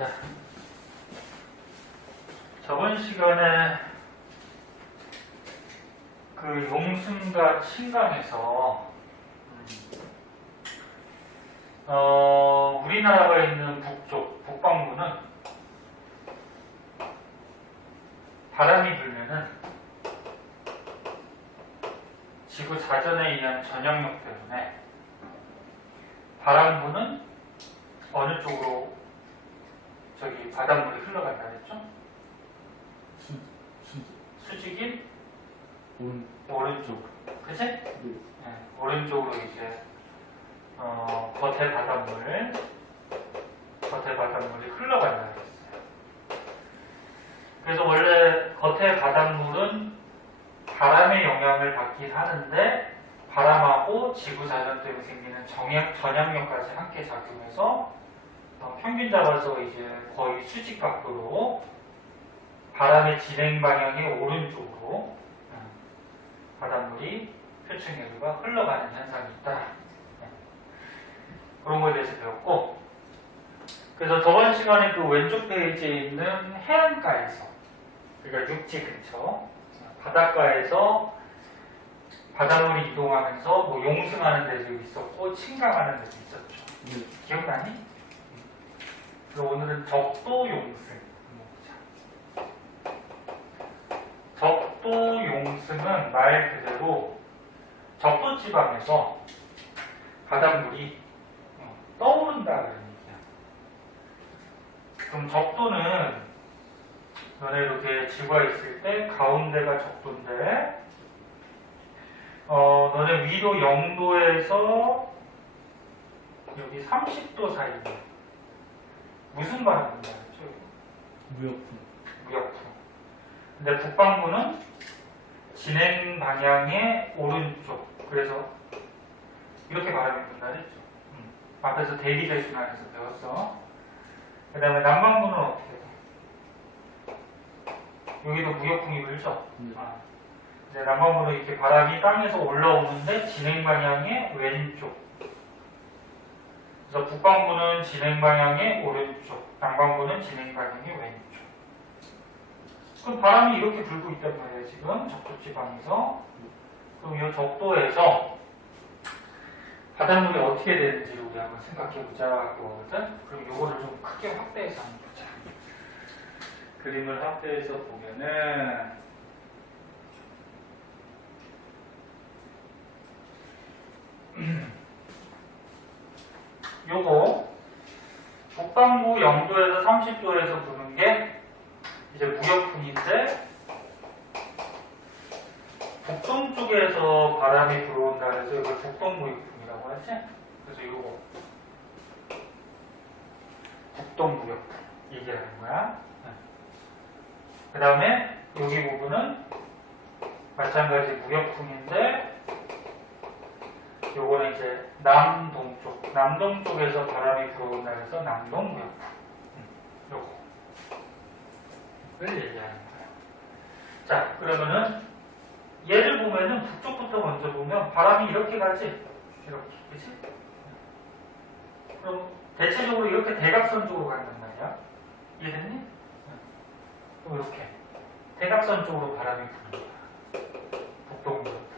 자, 저번 시간에 그 용승과 친강에서 우리나라가 있는 북쪽, 북반구는 바람이 불면은 지구 자전에 의한 전역력 때문에 바람부는 어느 쪽으로 저기 바닷물이 흘러간다 했죠? 수직인 오른쪽. 그치? 네. 오른쪽으로 이제 겉에 바닷물이 흘러간다 했어요. 그래서 원래 겉에 바닷물은 바람의 영향을 받긴 하는데 바람하고 지구 자전 때문에 생기는 전향력까지 함께 작용해서 평균 잡아서 이제 거의 수직 각도로 바람의 진행 방향의 오른쪽으로 바닷물이 표층계류가 흘러가는 현상이 있다. 그런 거에 대해서 배웠고, 그래서 저번 시간에 그 왼쪽 페이지에 있는 해안가에서, 그러니까 육지 근처, 바닷가에서 바닷물이 이동하면서 뭐 용승하는 데도 있었고 침강하는 데도 있었죠. 기억나니? 그래서 오늘은 적도 용승. 적도 용승은 말 그대로 적도 지방에서 바닷물이 떠오른다 그런 얘기야. 그럼 적도는 너네 이렇게 지구가 있을 때 가운데가 적도인데 너네 위로 0도에서 여기 30도 사이에 무슨 바람이 분다 그랬죠? 무역풍. 근데 북반구는 진행 방향의 오른쪽. 그래서 이렇게 바람이 분다 그랬죠. 앞에서 대기대 순환에서 배웠어. 그 다음에 남반구는 어떻게 돼? 여기도 무역풍이 불죠? 이제 남반구는 이렇게 바람이 땅에서 올라오는데 진행 방향의 왼쪽. 그래서 북반구는 진행 방향의 오른쪽, 남반구는 진행 방향의 왼쪽. 그럼 바람이 이렇게 불고 있단 말이에요, 지금 적도지방에서. 그럼 이 적도에서 바닷물이 어떻게 되는지를 우리 한번 생각해보자 하거든. 그럼 요거를 좀 크게 확대해서 한번 보자. 그림을 확대해서 보면은 요거 북반구 0도에서 30도에서 부는 게 이제 무역풍인데 북동쪽에서 바람이 불어온다 그래서 이걸 북동무역풍이라고 하지. 그래서 이거 북동무역풍 얘기하는 거야. 그 다음에 여기 부분은 마찬가지 무역풍인데 요거는 이제 남동쪽에서 바람이 불어온다 그래서 남동무역풍. 요거를 얘기하는 거야. 자, 그러면은 얘를 보면은 북쪽부터 먼저 보면 바람이 이렇게 가지? 이렇게, 그치? 그럼 대체적으로 이렇게 대각선 쪽으로 간단 말이야. 이해됐니? 그럼 이렇게 대각선 쪽으로 바람이 부는 거야. 북동부역풍.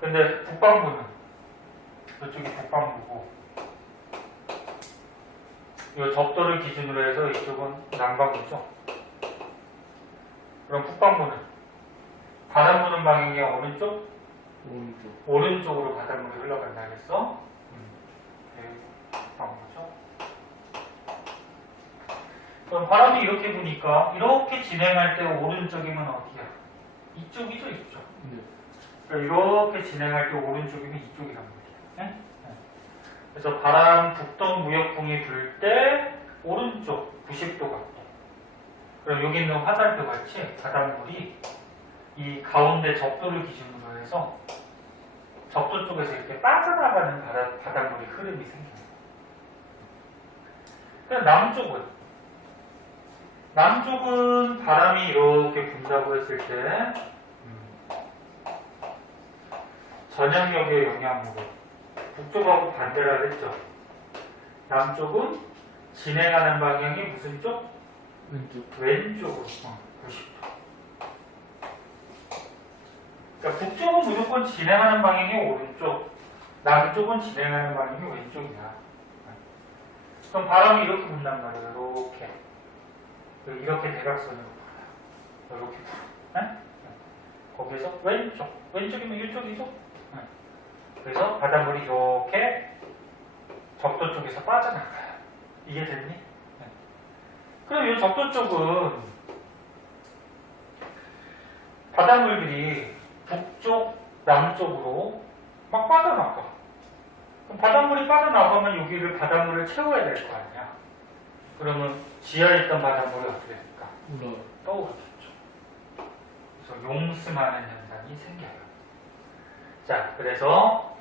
근데 북반구는 이쪽이 북반구고 이 적도를 기준으로 해서 이쪽은 남반구죠. 그럼 북반구는 바람 부는 방향이 오른쪽? 오른쪽으로 바닷물이 흘러간다 그랬어? 북반구죠. 그럼 바람이 이렇게 부니까 이렇게 진행할 때 오른쪽이면 어디야? 이쪽이죠, 이쪽. 그러니까 이렇게 진행할 때 오른쪽이면 이쪽이란 말이야. 그래서 바람 북동 무역풍이 불 때 오른쪽 90도 각도. 그럼 여기 있는 화살표 같이 바닷물이 이 가운데 적도를 기준으로 해서 적도 쪽에서 이렇게 빠져나가는 바닷물의 흐름이 생겨요. 그럼 남쪽은 바람이 이렇게 분다고 했을 때 전향력의 영향으로 북쪽하고 반대라 했죠. 남쪽은 진행하는 방향이 무슨 쪽? 왼쪽. 왼쪽으로 90도. 그러니까 북쪽은 무조건 진행하는 방향이 오른쪽, 남쪽은 진행하는 방향이 왼쪽이야. 그럼 바람이 이렇게 분단 말이에요. 이렇게 대각선으로 불어요. 이렇게 불어. 네? 거기에서 왼쪽이면 이쪽이죠? 네. 그래서 바닷물이 이렇게 적도 쪽에서 빠져나가요. 이게 됐니? 네. 그럼 이 적도 쪽은 바닷물들이 북쪽, 남쪽으로 막 빠져나가. 그럼 바닷물이 빠져나가면 여기를 바닷물을 채워야 될 거 아니야. 그러면 지하에 있던 바닷물이 어떻게 됩니까? 떠오르겠죠. 그래서 용승하는 현상이 생겨요. 자, 그래서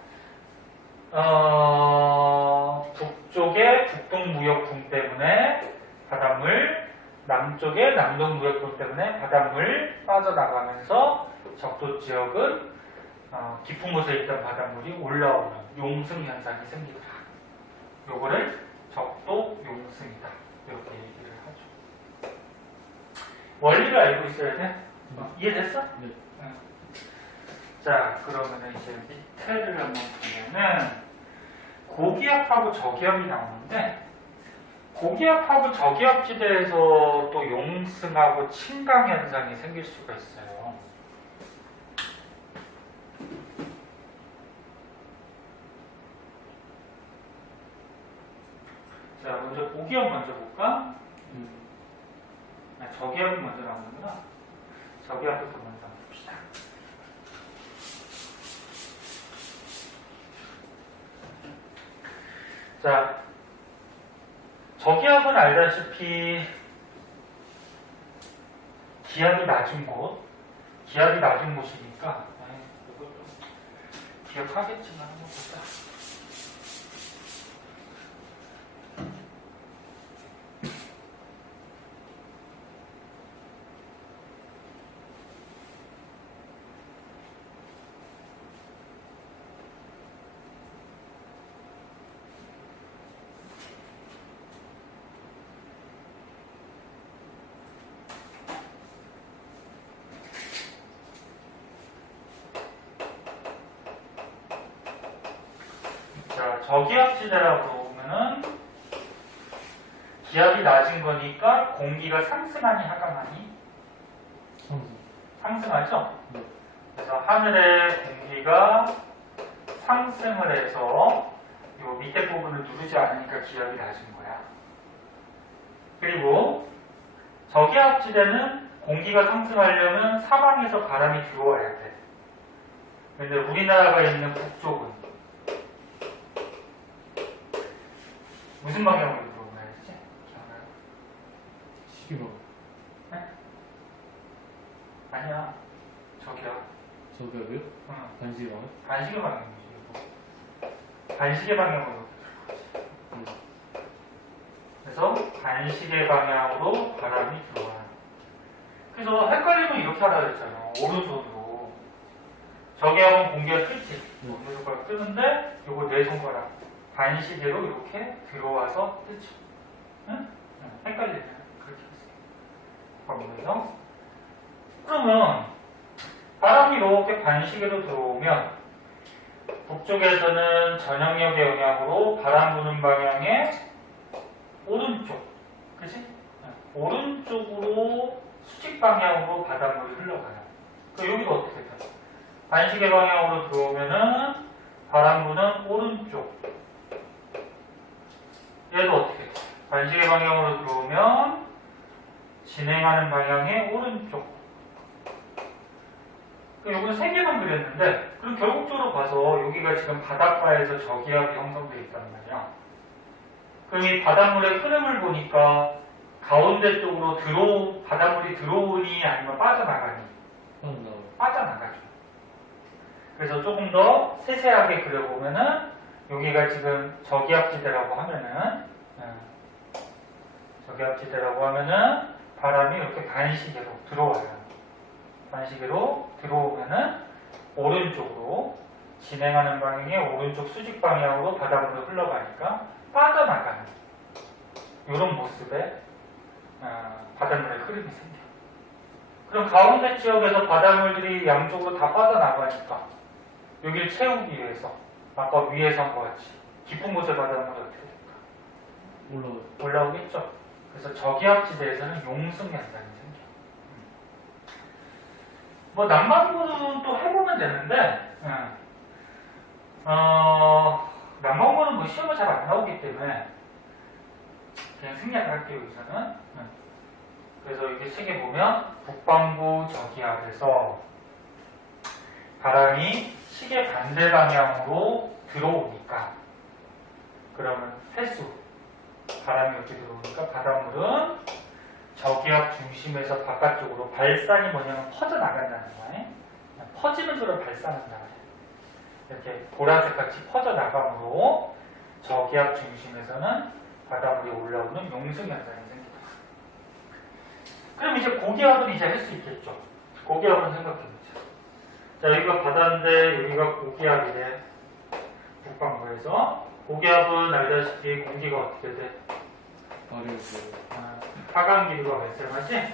북쪽의 북동무역풍 때문에 바닷물, 남쪽의 남동무역풍 때문에 바닷물 빠져나가면서 적도 지역은 깊은 곳에 있던 바닷물이 올라오는 용승 현상이 생기더라. 요거를 적도 용승이다. 이렇게 얘기를 하죠. 원리를 알고 있어야 돼? 이해됐어? 네. 자, 그러면 이제 밑에를 한번 보면은 고기압하고 저기압이 나오는데 고기압하고 저기압 지대에서 또 용승하고 침강 현상이 생길 수가 있어요. 자, 먼저 고기압 먼저 볼까? 저기압이 먼저 나오는구나. 저기압부터 먼저 봅시다. 자, 저기압은 알다시피 기압이 낮은 곳이니까 이거 좀 기억하겠지만 한번 보자. 자, 저기압지대라고 보면은 기압이 낮은 거니까 공기가 상승하니 하강하니? 상승하죠? 네. 그래서 하늘의 공기가 상승을 해서 이 밑에 부분을 누르지 않으니까 기압이 낮은 거야. 그리고 저기압지대는 공기가 상승하려면 사방에서 바람이 들어와야 돼. 근데 우리나라가 있는 북쪽은 무슨 방향으로 들어오나야지? 기억나요? 시계방. 네? 아니야. 저기압. 저기압이요? 응. 반시계방요? 반시계 방향이지. 이거. 반시계 방향으로. 그래서 반시계 방향으로 바람이 들어와요. 그래서 헷갈리면 이렇게 하라 그랬잖아. 오른손으로. 저기압은 공기가 뜨지. 오른손가락 뜨는데 요거 내 손가락. 반시계로 이렇게 들어와서 뜨죠. 응? 헷갈리면 그렇게 했어요. 그러면 바람이 이렇게 반시계로 들어오면 북쪽에서는 전형력의 영향으로 바람 부는 방향의 오른쪽, 그치? 오른쪽으로 수직 방향으로 바닷물이 흘러가요. 그럼 여기도 어떻게 돼요? 반시계 방향으로 들어오면은 바람 부는 오른쪽. 얘도 어떻게 돼요? 반시계 방향으로 들어오면 진행하는 방향의 오른쪽. 여기는 세 개만 그렸는데, 그럼 결국적으로 봐서 여기가 지금 바닷가에서 저기압이 형성되어 있단 말이야. 그럼 이 바닷물의 흐름을 보니까 가운데 쪽으로 바닷물이 들어오니 아니면 빠져나가니? 빠져나가죠. 그래서 조금 더 세세하게 그려보면은 여기가 지금 저기압지대라고 하면은 바람이 이렇게 반시계로 들어와요. 반시계로 들어오면은 오른쪽으로 진행하는 방향의 오른쪽 수직 방향으로 바닷물이 흘러가니까 빠져나가는 이런 모습의 바닷물의 흐름이 생겨. 그럼 가운데 지역에서 바닷물들이 양쪽으로 다 빠져나가니까 여기를 채우기 위해서 아까 위에서 한 것 같이 깊은 곳의 바닷물이 어떻게 될까? 올라오겠죠. 그래서 저기압지대에서는 용승 현상이 생겨. 뭐 난방구는 또 해보면 되는데 난방구는 뭐 시험을 잘 안 나오기 때문에 그냥 생략할게요 여기서는. 그래서 이렇게 책에 보면 북반구 저기압에서 바람이 시계 반대 방향으로 들어오니까 그러면 회수 바람이 이렇게 들어오니까 바닷물은 저기압 중심에서 바깥쪽으로 발산이 뭐냐면 퍼져나간다는 거예요. 퍼지는 소리를 발산한다. 이렇게 보라색 같이 퍼져나가므로 저기압 중심에서는 바닷물이 올라오는 용승 현상이 생깁니다. 그럼 이제 고기압은 이제 할 수 있겠죠. 고기압은 생각해보자. 자, 여기가 바다인데 여기가 고기압이래. 북반구에서. 고기압은 알다시피 공기가 어떻게 돼? 하강 기류가 발생하지?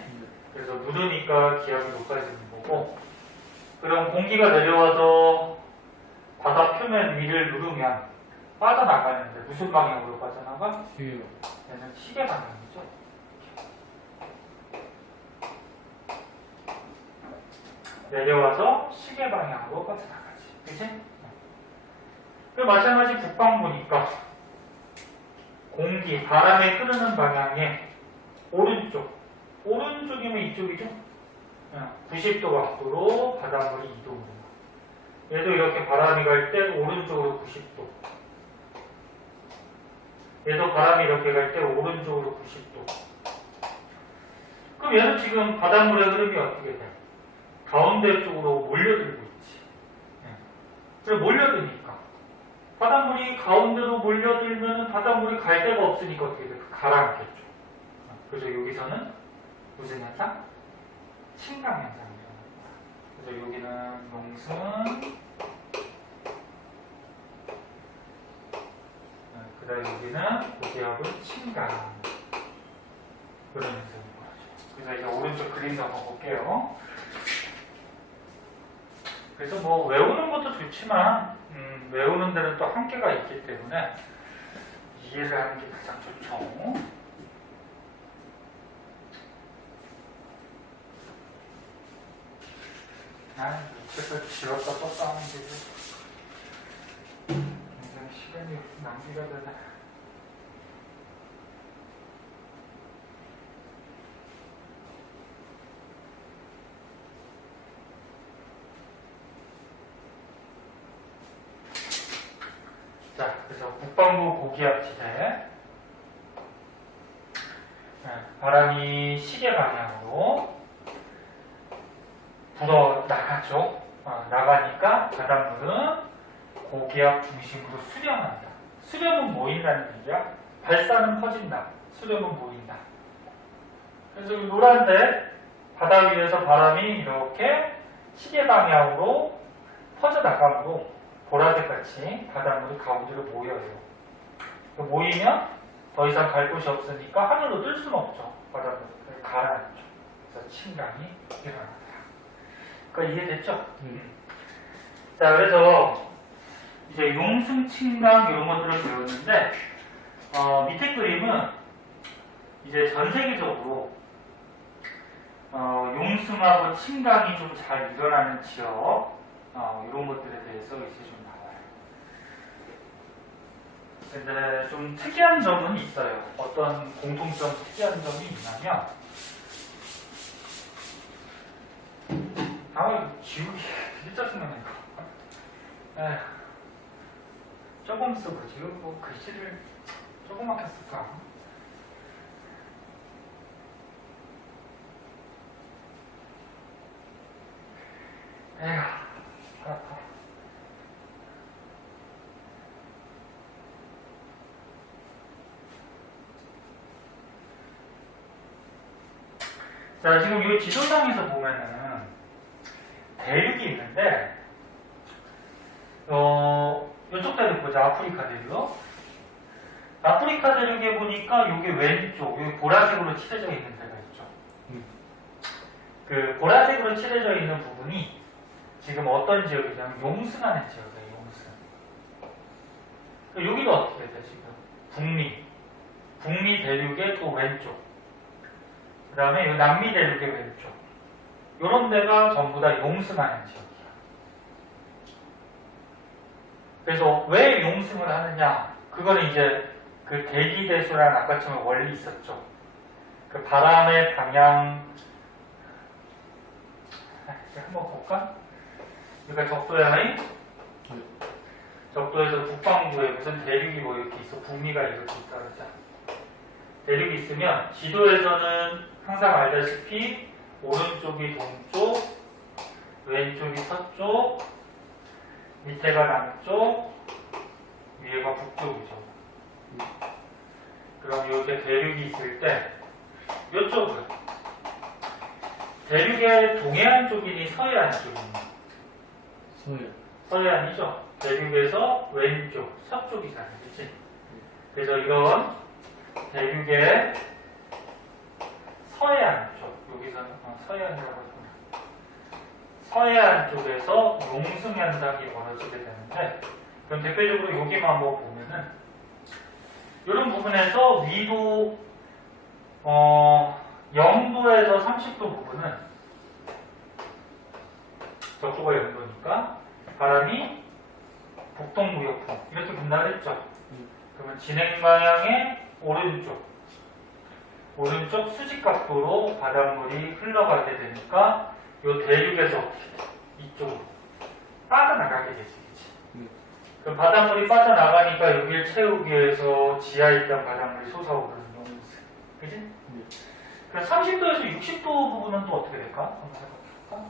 그래서 누르니까 기압이 높아지는 거고. 그럼 공기가 내려와서 바다 표면 위를 누르면 빠져나가는데 무슨 방향으로 빠져나가? 얘는 시계 방향이죠. 내려와서 시계 방향으로 빠져나가지. 그치? 그리고 마찬가지 북방부니까 공기, 바람이 흐르는 방향에 오른쪽이면 이쪽이죠? 90도 각도로 바닷물이 이동합니다. 얘도 이렇게 바람이 갈 때 오른쪽으로 90도. 얘도 바람이 이렇게 갈 때 오른쪽으로 90도. 그럼 얘는 지금 바닷물의 흐름이 어떻게 돼? 가운데 쪽으로 몰려들고 있지. 그래 몰려드니까 바닷물이 가운데로 몰려들면 바닷물이 갈 데가 없으니까 어떻게 돼? 가라앉겠죠. 그래서 여기서는 무슨 현상? 침강 현상이 일어납니다. 그래서 여기는 용승, 그 다음에 여기는 고기압은 침강. 그런 현상인 거죠. 그래서 이제 오른쪽 그림도 한번 볼게요. 그래서 뭐 외우는 것도 좋지만 외우는 데는 또 한계가 있기 때문에 이해를 하는 게 가장 좋죠. 책을 지웠다 썼다 하는 게 굉장히 시간이 낭비가 되네. 자, 그래서 북반구 고기압 지대 바람이 시계 방향으로 불어 나가죠. 나가니까 바닷물은 고기압 중심으로 수렴한다. 수렴은 모인다는 얘기야. 발산은 퍼진다. 수렴은 모인다. 그래서 이 노란데 바다 위에서 바람이 이렇게 시계 방향으로 퍼져 나가므로 보라색 같이 바닷물이 가운데로 모여요. 모이면 더 이상 갈 곳이 없으니까 하늘로 뜰 수는 없죠. 바닷물이 가라앉죠. 그래서 침강이 일어납니다. 그러니까 이해됐죠? 자, 그래서 이제 용승, 침강 이런 것들을 배웠는데 밑에 그림은 이제 전 세계적으로 용승하고 침강이 좀 잘 일어나는 지역 이런 것들에 대해서 이제 좀 나와요. 근데 좀 특이한 점은 있어요. 어떤 공통점 특이한 점이 있냐면 지우기 되게 짜증나네 이거. 에휴, 조금 써보지. 뭐 글씨를 조그맣게 쓸까? 에휴, 아파. 자, 지금 이 지도상에서 보면은 대륙이 있는데, 이쪽 대륙 보자. 아프리카 대륙. 아프리카 대륙에 보니까 여기 왼쪽, 여기 보라색으로 칠해져 있는 데가 있죠. 그 보라색으로 칠해져 있는 부분이 지금 어떤 지역이냐면 용승하는 지역이에요. 용승. 여기도 어떻게 돼 지금? 북미 대륙의 또 왼쪽. 그 다음에 이 남미 대륙의 왼쪽. 요런 데가 전부 다 용승하는 지역이야. 그래서 왜 용승을 하느냐? 그거는 이제 그 대기대수라는 아까 처음에 원리 있었죠. 그 바람의 방향, 한번 볼까? 그러니까 적도야, 적도에서 북반구에 무슨 대륙이 뭐 이렇게 있어. 북미가 이렇게 있다 그러자. 대륙이 있으면 지도에서는 항상 알다시피 오른쪽이 동쪽, 왼쪽이 서쪽, 밑에가 남쪽, 위에가 북쪽이죠. 그럼 이렇게 대륙이 있을 때 이쪽은 대륙의 동해안 쪽이니 서해안 쪽이니? 서해. 서해안이죠. 대륙에서 왼쪽, 서쪽이잖아요. 그치? 그래서 이건 대륙의 서해안 쪽, 여기서는 서해안이라고 했구나. 서해안 쪽에서 용승 현상이 벌어지게 되는데, 그럼 대표적으로 여기만 한번 보면은 이런 부분에서 위도 0도에서 30도 부분은 저쪽가 0도니까 바람이 북동무역풍 이렇게 분할했죠. 그러면 진행 방향의 오른쪽 수직각도로 바닷물이 흘러가게 되니까 이 대륙에서 어떻게 돼? 이쪽으로 빠져나가게 되지. 그럼 바닷물이 빠져나가니까 여기를 채우기 위해서 지하에 있던 바닷물이 솟아오르는 용승. 그지? 그럼 30도에서 60도 부분은 또 어떻게 될까? 한번 해볼까?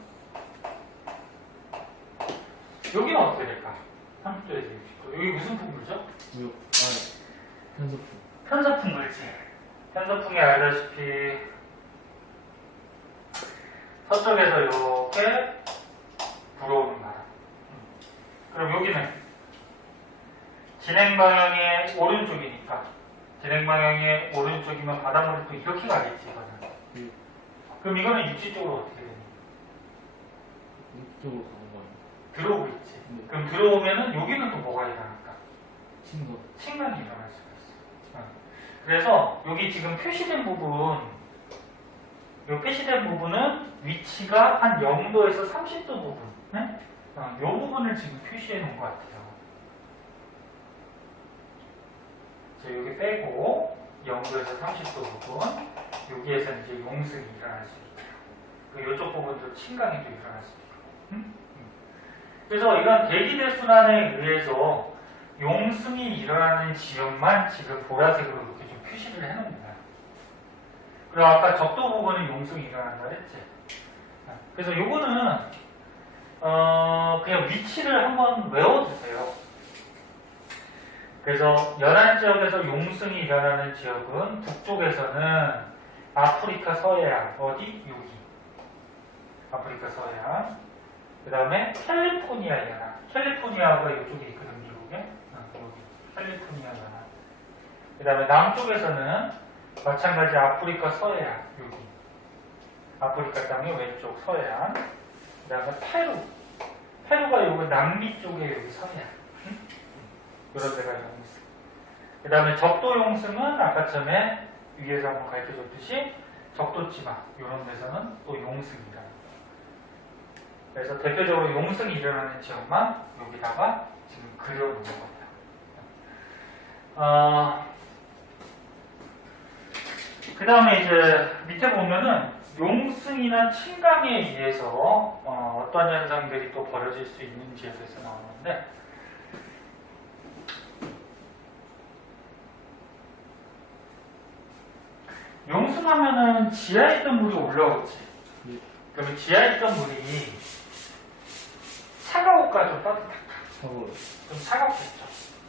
여기는 어떻게 될까? 30도에서 60도. 여기 무슨 풍물이죠? 편서풍. 편서풍 물지. 편서풍이 알다시피 서쪽에서 이렇게 불어오는 바람. 그럼 여기는 진행 방향의 오른쪽이니까 진행 방향의 오른쪽이면 바닷물이 또 이렇게 가겠지 이거는. 그럼 이거는 육지 쪽으로 어떻게 되니? 이쪽으로 가는 거예요. 들어오고 있지. 그럼 들어오면은 여기는 또 뭐가 일어날까? 침강이 일어날 수가 있어. 그래서 여기 지금 표시된 부분, 이 표시된 부분은 위치가 한 0도에서 30도 부분, 네? 이 부분을 지금 표시해 놓은 것 같아요. 여기 빼고 0도에서 30도 부분, 여기에서 이제 용승이 일어날 수 있고, 이쪽 부분도 침강이 또 일어날 수 있고. 그래서 이런 대기대순환에 의해서 용승이 일어나는 지역만 지금 보라색으로 이렇게 좀 표시를 해놓는 거야. 그리고 아까 적도 부분은 용승이 일어난다 했지. 그래서 요거는 그냥 위치를 한번 외워두세요. 그래서 연안 지역에서 용승이 일어나는 지역은 북쪽에서는 아프리카 서해안, 어디? 여기. 아프리카 서해안. 그 다음에 캘리포니아 연안. 캘리포니아가 이쪽에 있거든, 미국에. 여기. 캘리포니아 연안. 그 다음에 남쪽에서는 마찬가지 아프리카 서해안, 여기. 아프리카 땅의 왼쪽 서해안. 그 다음에 페루. 페루가 여기 남미 쪽에 여기 서해안. 이런 데가 용승. 그 다음에 적도 용승은 아까 처음에 위에서 한번 가르쳐줬듯이 적도지방 이런 데서는 또 용승이다. 그래서 대표적으로 용승이 일어나는 지역만 여기다가 지금 그려놓은 겁니다. 그 다음에 이제 밑에 보면은 용승이나 침강에 의해서 어떤 현상들이 또 벌어질 수 있는지에 대해서 나오는데 용승하면은 지하에 있던 물이 올라오지. 그러면 지하에 있던 물이 차가울까 좀 따뜻할까? 차가워요. 좀 차갑겠죠.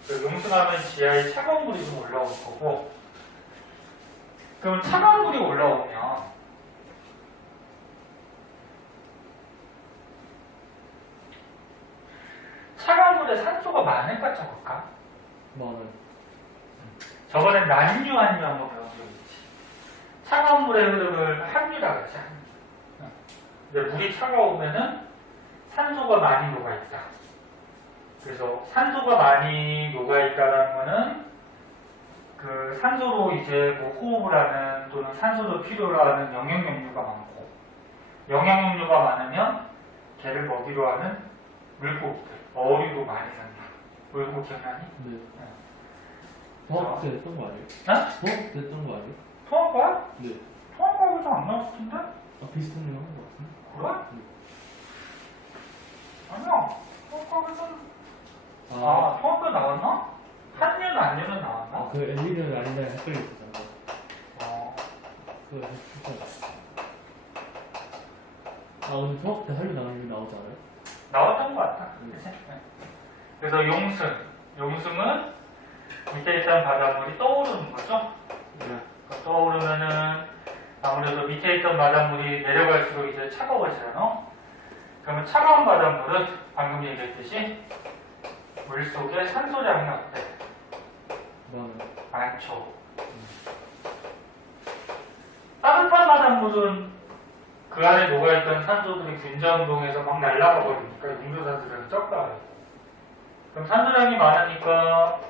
그래서 용승하면 지하에 차가운 물이 좀 올라올 거고, 그럼 차가운 물이 올라오면 차가운 물에 산소가 많을까 적을까? 많아요. 저번에 난류 한류 한번 배운 적 있지. 차가운 물의 흐름을 한류라고 하지. 한류. 근데 물이 차가우면은 산소가 많이 녹아있다. 그래서 산소가 많이 녹아있다는 거는 그 산소로 이제 뭐 호흡을 하는 또는 산소를 필요로 하는 영양용류가 많고, 영양용류가 많으면 개를 먹이로 하는 물고기들, 어류도 많이 산다. 물고기 기억나니? 네. 네. 통합 때 했던 거 아니에요? 어? 통합 때 했던 거 아니에요? 통합과야? 네. 통합과에서 안 나왔을 텐데? 비슷한 거 한 거 같은데? 그래? 네. 아니야. 통합과에서는 통합과 나왔나? 한류는 안류는 나왔나? 그 엘리는 아니냐 헷갈렸잖아. 어. 근데 통합 때 한류 나오는 나오지 않아요? 나왔던 것 같다. 그치? 네. 그래서 용승은 밑에 있던 바닷물이 떠오르는 거죠. 네. 떠오르면은 아무래도 밑에 있던 바닷물이 내려갈수록 이제 차가워지잖아. 그러면 차가운 바닷물은 방금 얘기했듯이 물 속에 산소량이 어때? 많죠. 따뜻한 바닷물은 그 안에 녹아있던 산소들이 균자운동에서 막 날아가 버리니까 용도산소량이 적다. 그럼 산소량이 많으니까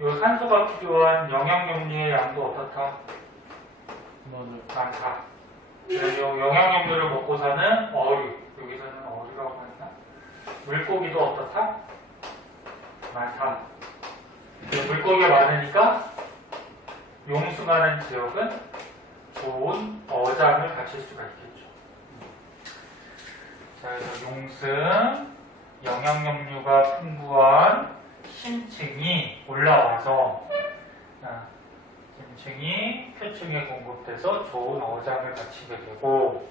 요 산소가 필요한 영양용류의 양도 어떻다? 많다. 그래서 영양용류를 먹고 사는 어류, 여기서는 어류라고 하나? 물고기도 어떻다? 많다. 물고기가 많으니까 용수많은 지역은 좋은 어장을 갖출 수가 있겠죠. 자, 그래서 용승, 영양용류가 풍부한 심층이 올라와서 심층이 표층에 공급돼서 좋은 어장을 갖추게 되고,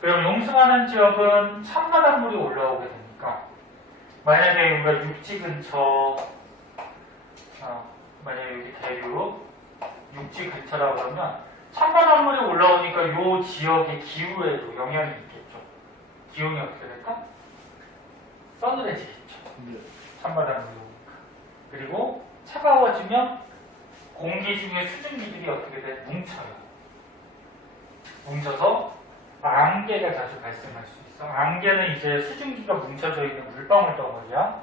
그럼 용승하는 지역은 찬바닷물이 올라오게 되니까 만약에 우리가 육지 근처 만약에 여기 대륙 육지 근처라고 그러면 찬바닷물이 올라오니까 이 지역의 기후에도 영향이 있겠죠. 기온이 어떻게 될까? 서늘해지겠죠. 찬바닷물이 오니까. 그리고 차가워지면 공기 중에 수증기들이 어떻게 돼? 뭉쳐요. 뭉쳐서 안개가 자주 발생할 수 있어. 안개는 이제 수증기가 뭉쳐져 있는 물방울 덩어리야.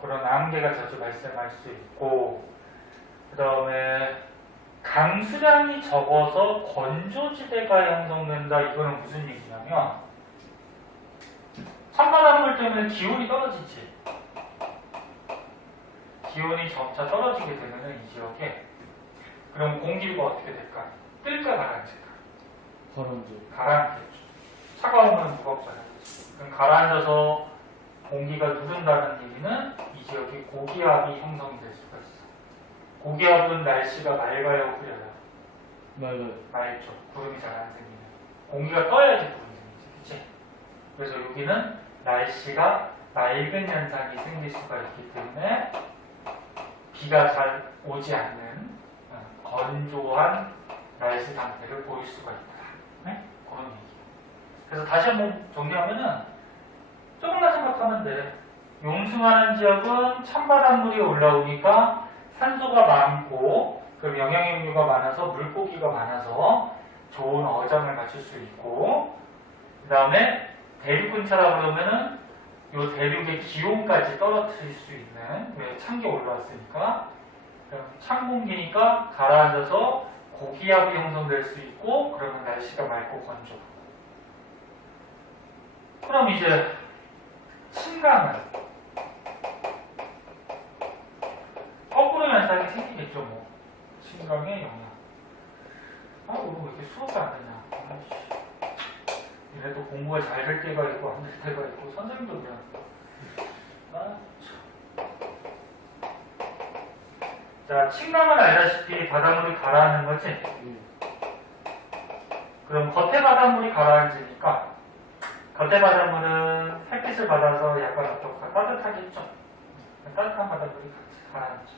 그런 안개가 자주 발생할 수 있고, 그 다음에 강수량이 적어서 건조지대가 형성된다. 이거는 무슨 얘기냐면 찬바닷물 때문에 기온이 떨어지지. 기온이 점차 떨어지게 되면 이 지역에 그럼 공기가 어떻게 될까? 뜰까 가라앉을까? 가라앉겠죠. 차가우면 무겁잖아요. 그럼 가라앉아서 공기가 누른다는 얘기는 이 지역에 고기압이 형성이 될 수가 있어. 고기압은 날씨가 맑아요, 흐려요? 맑죠. 구름이 잘 안 생기네. 공기가 떠야지 구름이 생기지, 그치? 그래서 여기는 날씨가 맑은 현상이 생길 수가 있기 때문에 비가 잘 오지 않는 건조한 날씨 상태를 보일 수가 있다. 네? 그런 얘기. 그래서 다시 한번 정리하면은 조금만 생각하면 돼. 용승하는 지역은 찬바닷물이 올라오니까 산소가 많고, 그럼 영양용류가 많아서 물고기가 많아서 좋은 어장을 갖출 수 있고, 그 다음에 대륙 근처라 그러면은 요 대륙의 기온까지 떨어뜨릴 수 있는, 왜 찬게 올라왔으니까 찬 공기니까 가라앉아서 고기압이 형성될 수 있고, 그러면 날씨가 맑고 건조하고. 그럼 이제 침강은 거꾸로 현상이 생기겠죠. 뭐 침강의 영향. 오늘 왜 이렇게 수업이 안 되냐. 이래도 공부가 잘 될 때가 있고 안 될 때가 있고, 선생님도 그냥 자, 침강은 알다시피 바닷물이 가라앉는 거지. 그럼 겉에 바닷물이 가라앉으니까 겉에 바닷물은 햇빛을 받아서 약간 어떨까? 따뜻하겠죠. 따뜻한 바닷물이 가라앉죠.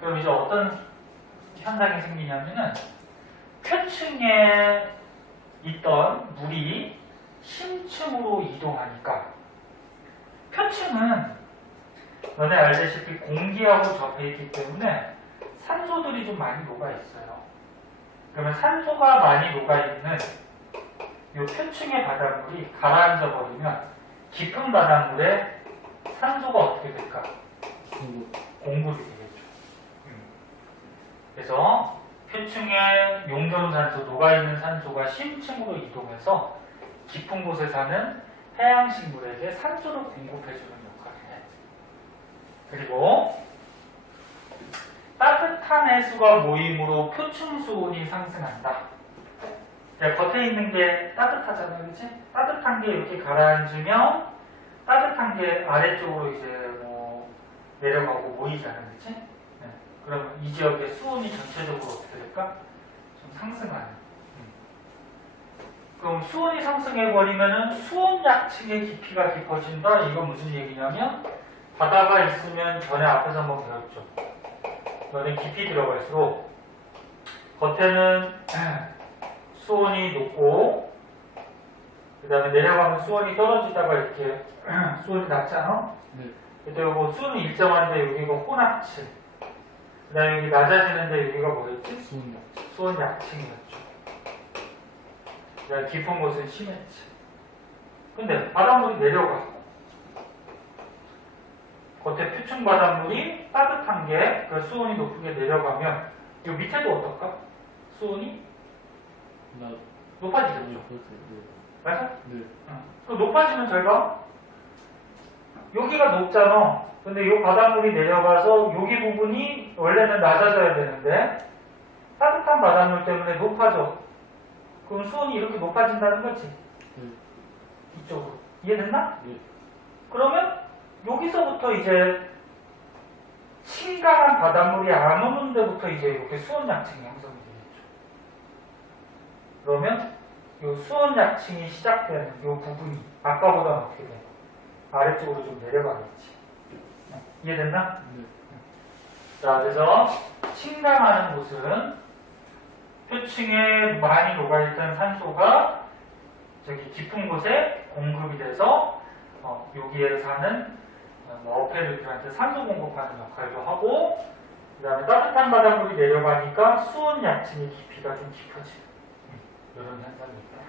그럼 이제 어떤 현상이 생기냐면은 표층에 있던 물이 심층으로 이동하니까, 표층은 너네 알다시피 공기하고 접해 있기 때문에 산소들이 좀 많이 녹아 있어요. 그러면 산소가 많이 녹아 있는 이 표층의 바닷물이 가라앉아 버리면 깊은 바닷물에 산소가 어떻게 될까? 공급이 되겠죠. 그래서 표층에 용존산소, 녹아있는 산소가 심층으로 이동해서 깊은 곳에 사는 해양식물에게 산소를 공급해주는 역할을 해. 그리고 따뜻한 해수가 모임으로 표층 수온이 상승한다. 겉에 있는 게 따뜻하잖아요, 그치? 따뜻한 게 이렇게 가라앉으면 따뜻한 게 아래쪽으로 이제 뭐 내려가고 모이잖아요, 그치? 네. 그럼 이 지역의 수온이 전체적으로 어떻게 될까? 좀 상승하는. 그럼 수온이 상승해버리면은 수온 약층의 깊이가 깊어진다? 이건 무슨 얘기냐면 바다가 있으면 전에 앞에서 한번 배웠죠. 너는 깊이 들어갈수록 겉에는 수온이 높고 그 다음에 내려가면 수온이 떨어지다가 이렇게 수온이 낮잖아? 네. 그때 뭐 수온이 일정한데 여기가 혼합층 그 다음에 여기 낮아지는데 여기가 뭐였지? 수온 약층이었죠. 그 다음에 깊은 곳은 심해층. 근데 바닷물이 내려가. 겉에 표층 바닷물이 따뜻한 게 그 수온이 높은 게 내려가면 이 밑에도 어떨까? 수온이 높아지겠죠. 맞아? 네. 그 높아지면 잘 봐. 여기가 높잖아. 근데 이 바닷물이 내려가서 여기 부분이 원래는 낮아져야 되는데 따뜻한 바닷물 때문에 높아져. 그럼 수온이 이렇게 높아진다는 거지. 이쪽으로. 이해됐나? 네. 그러면 여기서부터 이제 심각한 바닷물이 안 오는 데부터 이제 이렇게 수온 약층이 형성이 되겠죠. 그러면 이 수온 약층이 시작되는 이 부분이 아까보다는 어떻게 돼요? 아래쪽으로 좀 내려가겠지. 이해됐나? 네. 자, 그래서 침강하는 곳은 표층에 많이 녹아있던 산소가 저기 깊은 곳에 공급이 돼서 여기에 사는 어패류들한테 산소 공급하는 역할도 하고 그 다음에 따뜻한 바닷물이 내려가니까 수온 약층의 깊이가 좀 깊어지는 이런 현상이 있다.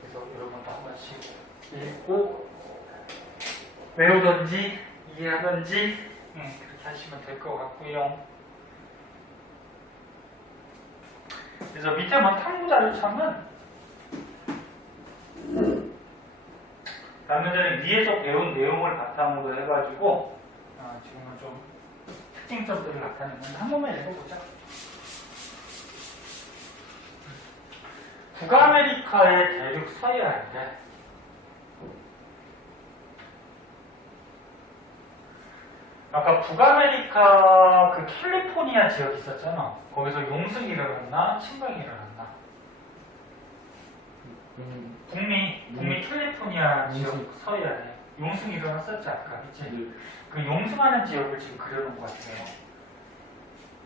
그래서 여러분도 한 번씩 읽고 외우던지 이해하던지 그렇게 하시면 될 것 같고요. 그래서 밑에 뭐 탐구자료 참은 방금 전에 위에서 배운 내용을 바탕으로 해가지고 지금은 좀 특징점들을 나타내는 한 번만 읽어보자. 북아메리카의 대륙 서해안인데 아까 북아메리카 그 캘리포니아 지역 있었잖아. 거기서 용승이 일어났나 침강이 일어났나? 북미 캘리포니아 지역 서해안에 용승이 일어났었지 아까, 그치? 네. 그 용승하는 지역을 지금 그려놓은 것 같아요.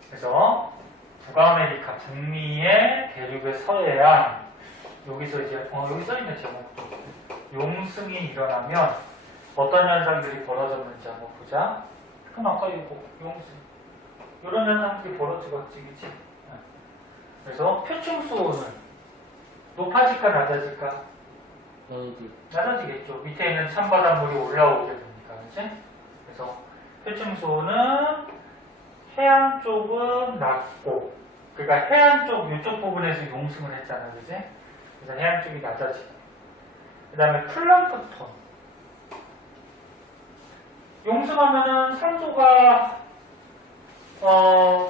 그래서 북아메리카 북미의 대륙의 서해안 여기서 이제 여기 써있는 제목도 용승이 일어나면 어떤 현상들이 벌어졌는지 한번 보자. 그럼 아까 이거 용승 이런 현상들이 벌어지겠지, 그치? 그래서 표층 수온은 높아질까 낮아질까? 낮아지겠죠. 밑에 있는 찬바닷물이 올라오게 되니까, 그치? 그래서 표층 수온은 해안 쪽은 낮고, 그러니까 해안 쪽 이쪽 부분에서 용승을 했잖아, 그치? 그래서 해안 쪽이 낮아지고. 그 다음에 플랑크톤. 용승하면은 산소가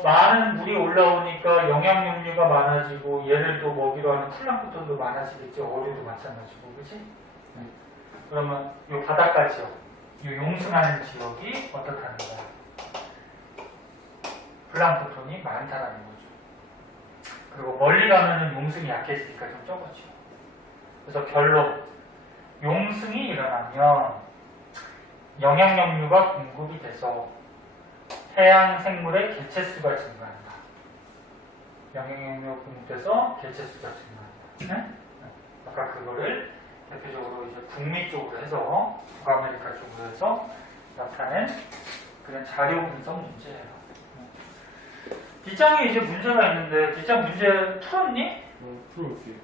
많은 물이 올라오니까 영양용류가 많아지고 얘를 또 먹이로 하는 플랑크톤도 많아지겠죠. 어류도 마찬가지고, 그치? 그러면 이 바닷가 지역, 이 용승하는 지역이 어떻다는 거야? 플랑크톤이 많다라는 거죠. 그리고 멀리 가면은 용승이 약해지니까 좀 적어지고. 그래서 결론, 용승이 일어나면 영양용류가 공급이 돼서 해양 생물의 개체수가 증가한다. 영양용류가 공급돼서 개체수가 증가한다. 네? 아까 그거를 대표적으로 이제 북미 쪽으로 해서 북아메리카 쪽으로 해서 나타낸 그냥 자료 분석 문제예요. 뒷장에 이제 문제가 있는데 뒷장 문제 풀었니? 풀어볼게요.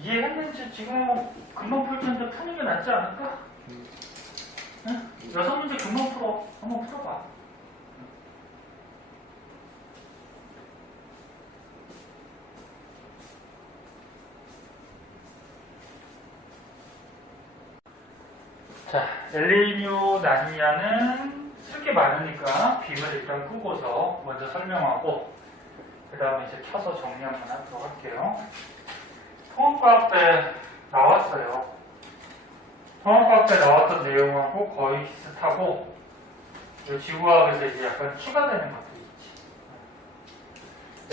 이해했는지 지금 뭐 금방 풀 텐데 푸는 게 낫지 않을까? 응? 6문제 금방 풀어. 한번 풀어봐. 자, 엘니뇨, 라니냐는 쓸 게 많으니까 빔을 일단 끄고서 먼저 설명하고 그 다음에 이제 켜서 정리 한번 하도록 할게요. 통합과학 때 나왔어요. 통합과학 때 나왔던 내용하고 거의 비슷하고 이 지구과학에서 이제 약간 추가되는 것도 있지.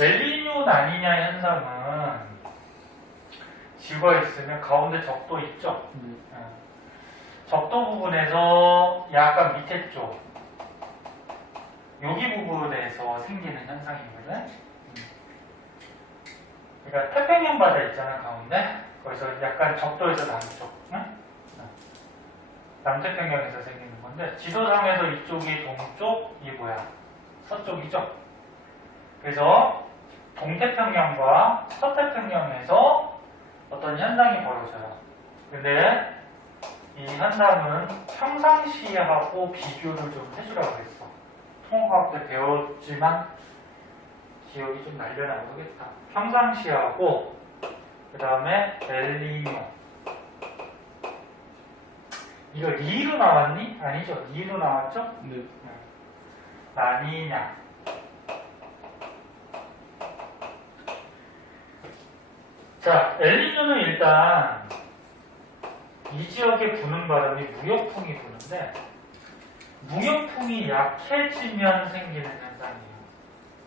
엘니뇨, 라니냐 현상은 지구가 있으면 가운데 적도 있죠? 적도 부분에서 약간 밑에 쪽 여기 부분에서 생기는 현상이거든. 그러니까 태평양 바다 있잖아 가운데 거기서 약간 적도에서 남쪽 남태평양에서 생기는 건데 지도상에서 이쪽이 동쪽 이게 뭐야 서쪽이죠. 그래서 동태평양과 서태평양에서 어떤 현상이 벌어져요. 근데 이 현상은 평상시하고 비교를 좀 해주라고 했어. 통합과학 때 배웠지만 기억이 좀 날려나 모르겠다. 평상시하고 그 다음에 엘니뇨 이거 리로 나왔니? 아니죠. 리로 나왔죠? 네. 라니냐 자, 엘니뇨는 일단 이 지역에 부는 바람이 무역풍이 부는데 무역풍이 약해지면 생기는 현상이에요.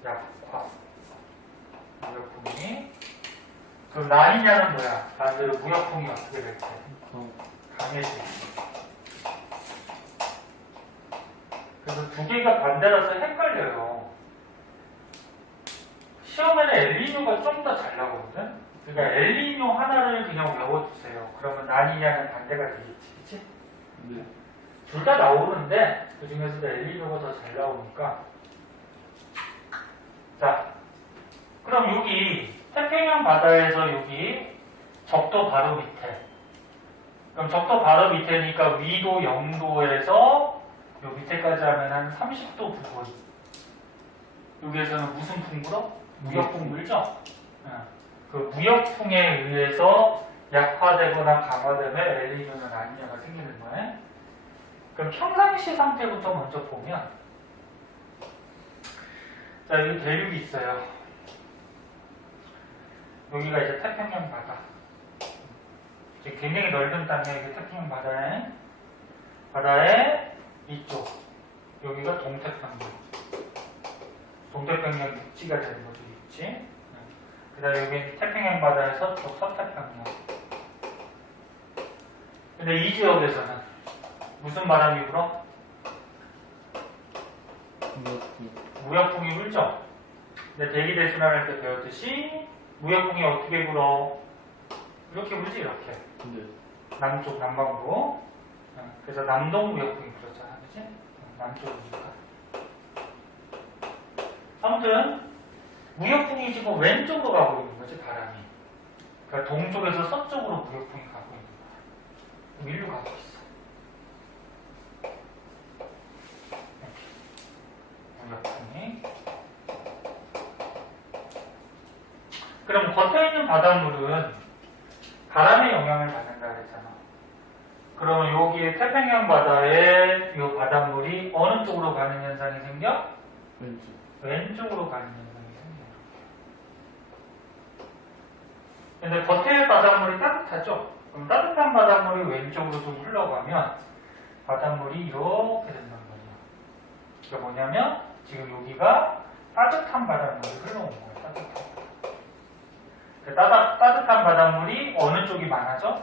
약화. 무역풍이. 그럼 라니냐는 뭐야? 반대로 무역풍이 어떻게 될 때? 강해지고. 그래서 두 개가 반대라서 헷갈려요. 시험에는 엘니뇨가 좀 더 잘 나오거든? 그러니까 엘니뇨 하나를 그냥 외워주세요. 그러면 라니냐는 반대가 되겠지, 그치? 네. 둘 다 나오는데 그 중에서도 엘니뇨가 더 잘 나오니까. 자, 그럼 여기 태평양 바다에서 여기 적도 바로 밑에. 그럼 적도 바로 밑에니까 위도 0도에서 요 밑에까지 하면 한 30도 부분. 여기에서는 무슨 풍 불어? 무역풍 불죠? 그 무역풍에 의해서 약화되거나 강화되면 엘니뇨는 라니냐가 생기는 거예요. 그럼 평상시 상태부터 먼저 보면 자 여기 대륙이 있어요. 여기가 이제 태평양 바다. 이제 굉장히 넓은 땅에 이게 태평양 바다의 이쪽 여기가 동태평양. 동태평양 육지가 되는 거죠, 육지. 그 다음에 여기 태평양 바다의 서쪽 서태평양. 근데 이 지역에서는 무슨 바람이 불어? 무역풍이 불죠? 근데 대기대순환할 때 배웠듯이 무역풍이 어떻게 불어? 이렇게 불지, 이렇게. 네. 남쪽, 남반구. 그래서 남동 무역풍이 불었잖아, 그치? 남쪽이니까. 아무튼 무역풍이 지금 왼쪽으로 가고 있는 거지, 바람이. 그러니까 동쪽에서 서쪽으로 무역풍이 가고 있는 거야. 일로 가고 있어. 무역풍이. 그럼 겉에 있는 바닷물은 바람의 영향을 받는다 그랬잖아. 그러면 여기에 태평양 바다에 이 바닷물이 어느 쪽으로 가는 현상이 생겨? 왼쪽. 왼쪽으로 가는 현상이 생겨요. 근데 겉에 바닷물이 따뜻하죠? 그럼 따뜻한 바닷물이 왼쪽으로 좀 흘러가면 바닷물이 이렇게 된단 말이야. 그게 뭐냐면 지금 여기가 따뜻한 바닷물이 흘러온 거예요. 따뜻한 바닷물이 어느 쪽이 많아져?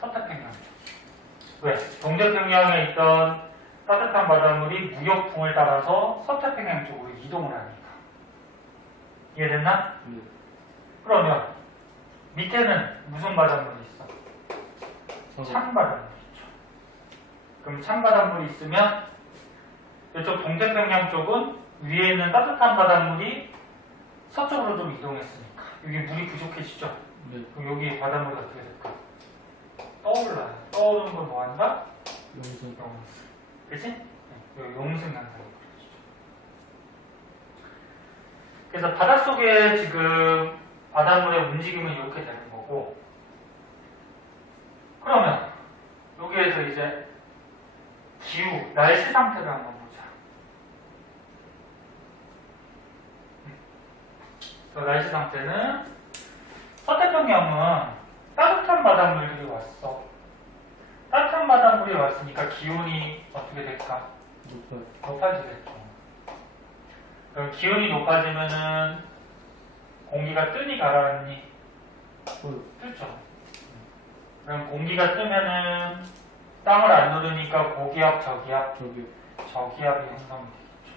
서태평양 쪽. 왜? 동태평양에 있던 따뜻한 바닷물이 무역풍을 따라서 서태평양 쪽으로 이동을 하니까. 이해됐나? 네. 그러면 밑에는 무슨 바닷물이 있어? 찬바닷물이죠. 그럼 찬바닷물이 있으면 이쪽 동태평양 쪽은 위에 있는 따뜻한 바닷물이 서쪽으로 좀 이동했으니까 여기 물이 부족해지죠. 네. 그럼 여기 바닷물이 어떻게 될까? 떠올라요. 떠오르는 걸 뭐 한다? 용승. 용승. 그치? 네. 여기 용승 현상이 벌어지죠. 그래서 바닷속에 지금 바닷물의 움직임은 이렇게 되는 거고, 그러면 여기에서 이제 기후, 날씨 상태를 한번 보자. 날씨 상태는 서태평양은 따뜻한 바닷물들이 왔어. 따뜻한 바닷물이 왔으니까 기온이 어떻게 될까? 높아지겠죠. 그럼 기온이 높아지면은 공기가 뜨니 가라앉니? 뜨죠. 그럼 공기가 뜨면은 땅을 안 누르니까 고기압, 저기압, 저기압이 형성이 되겠죠.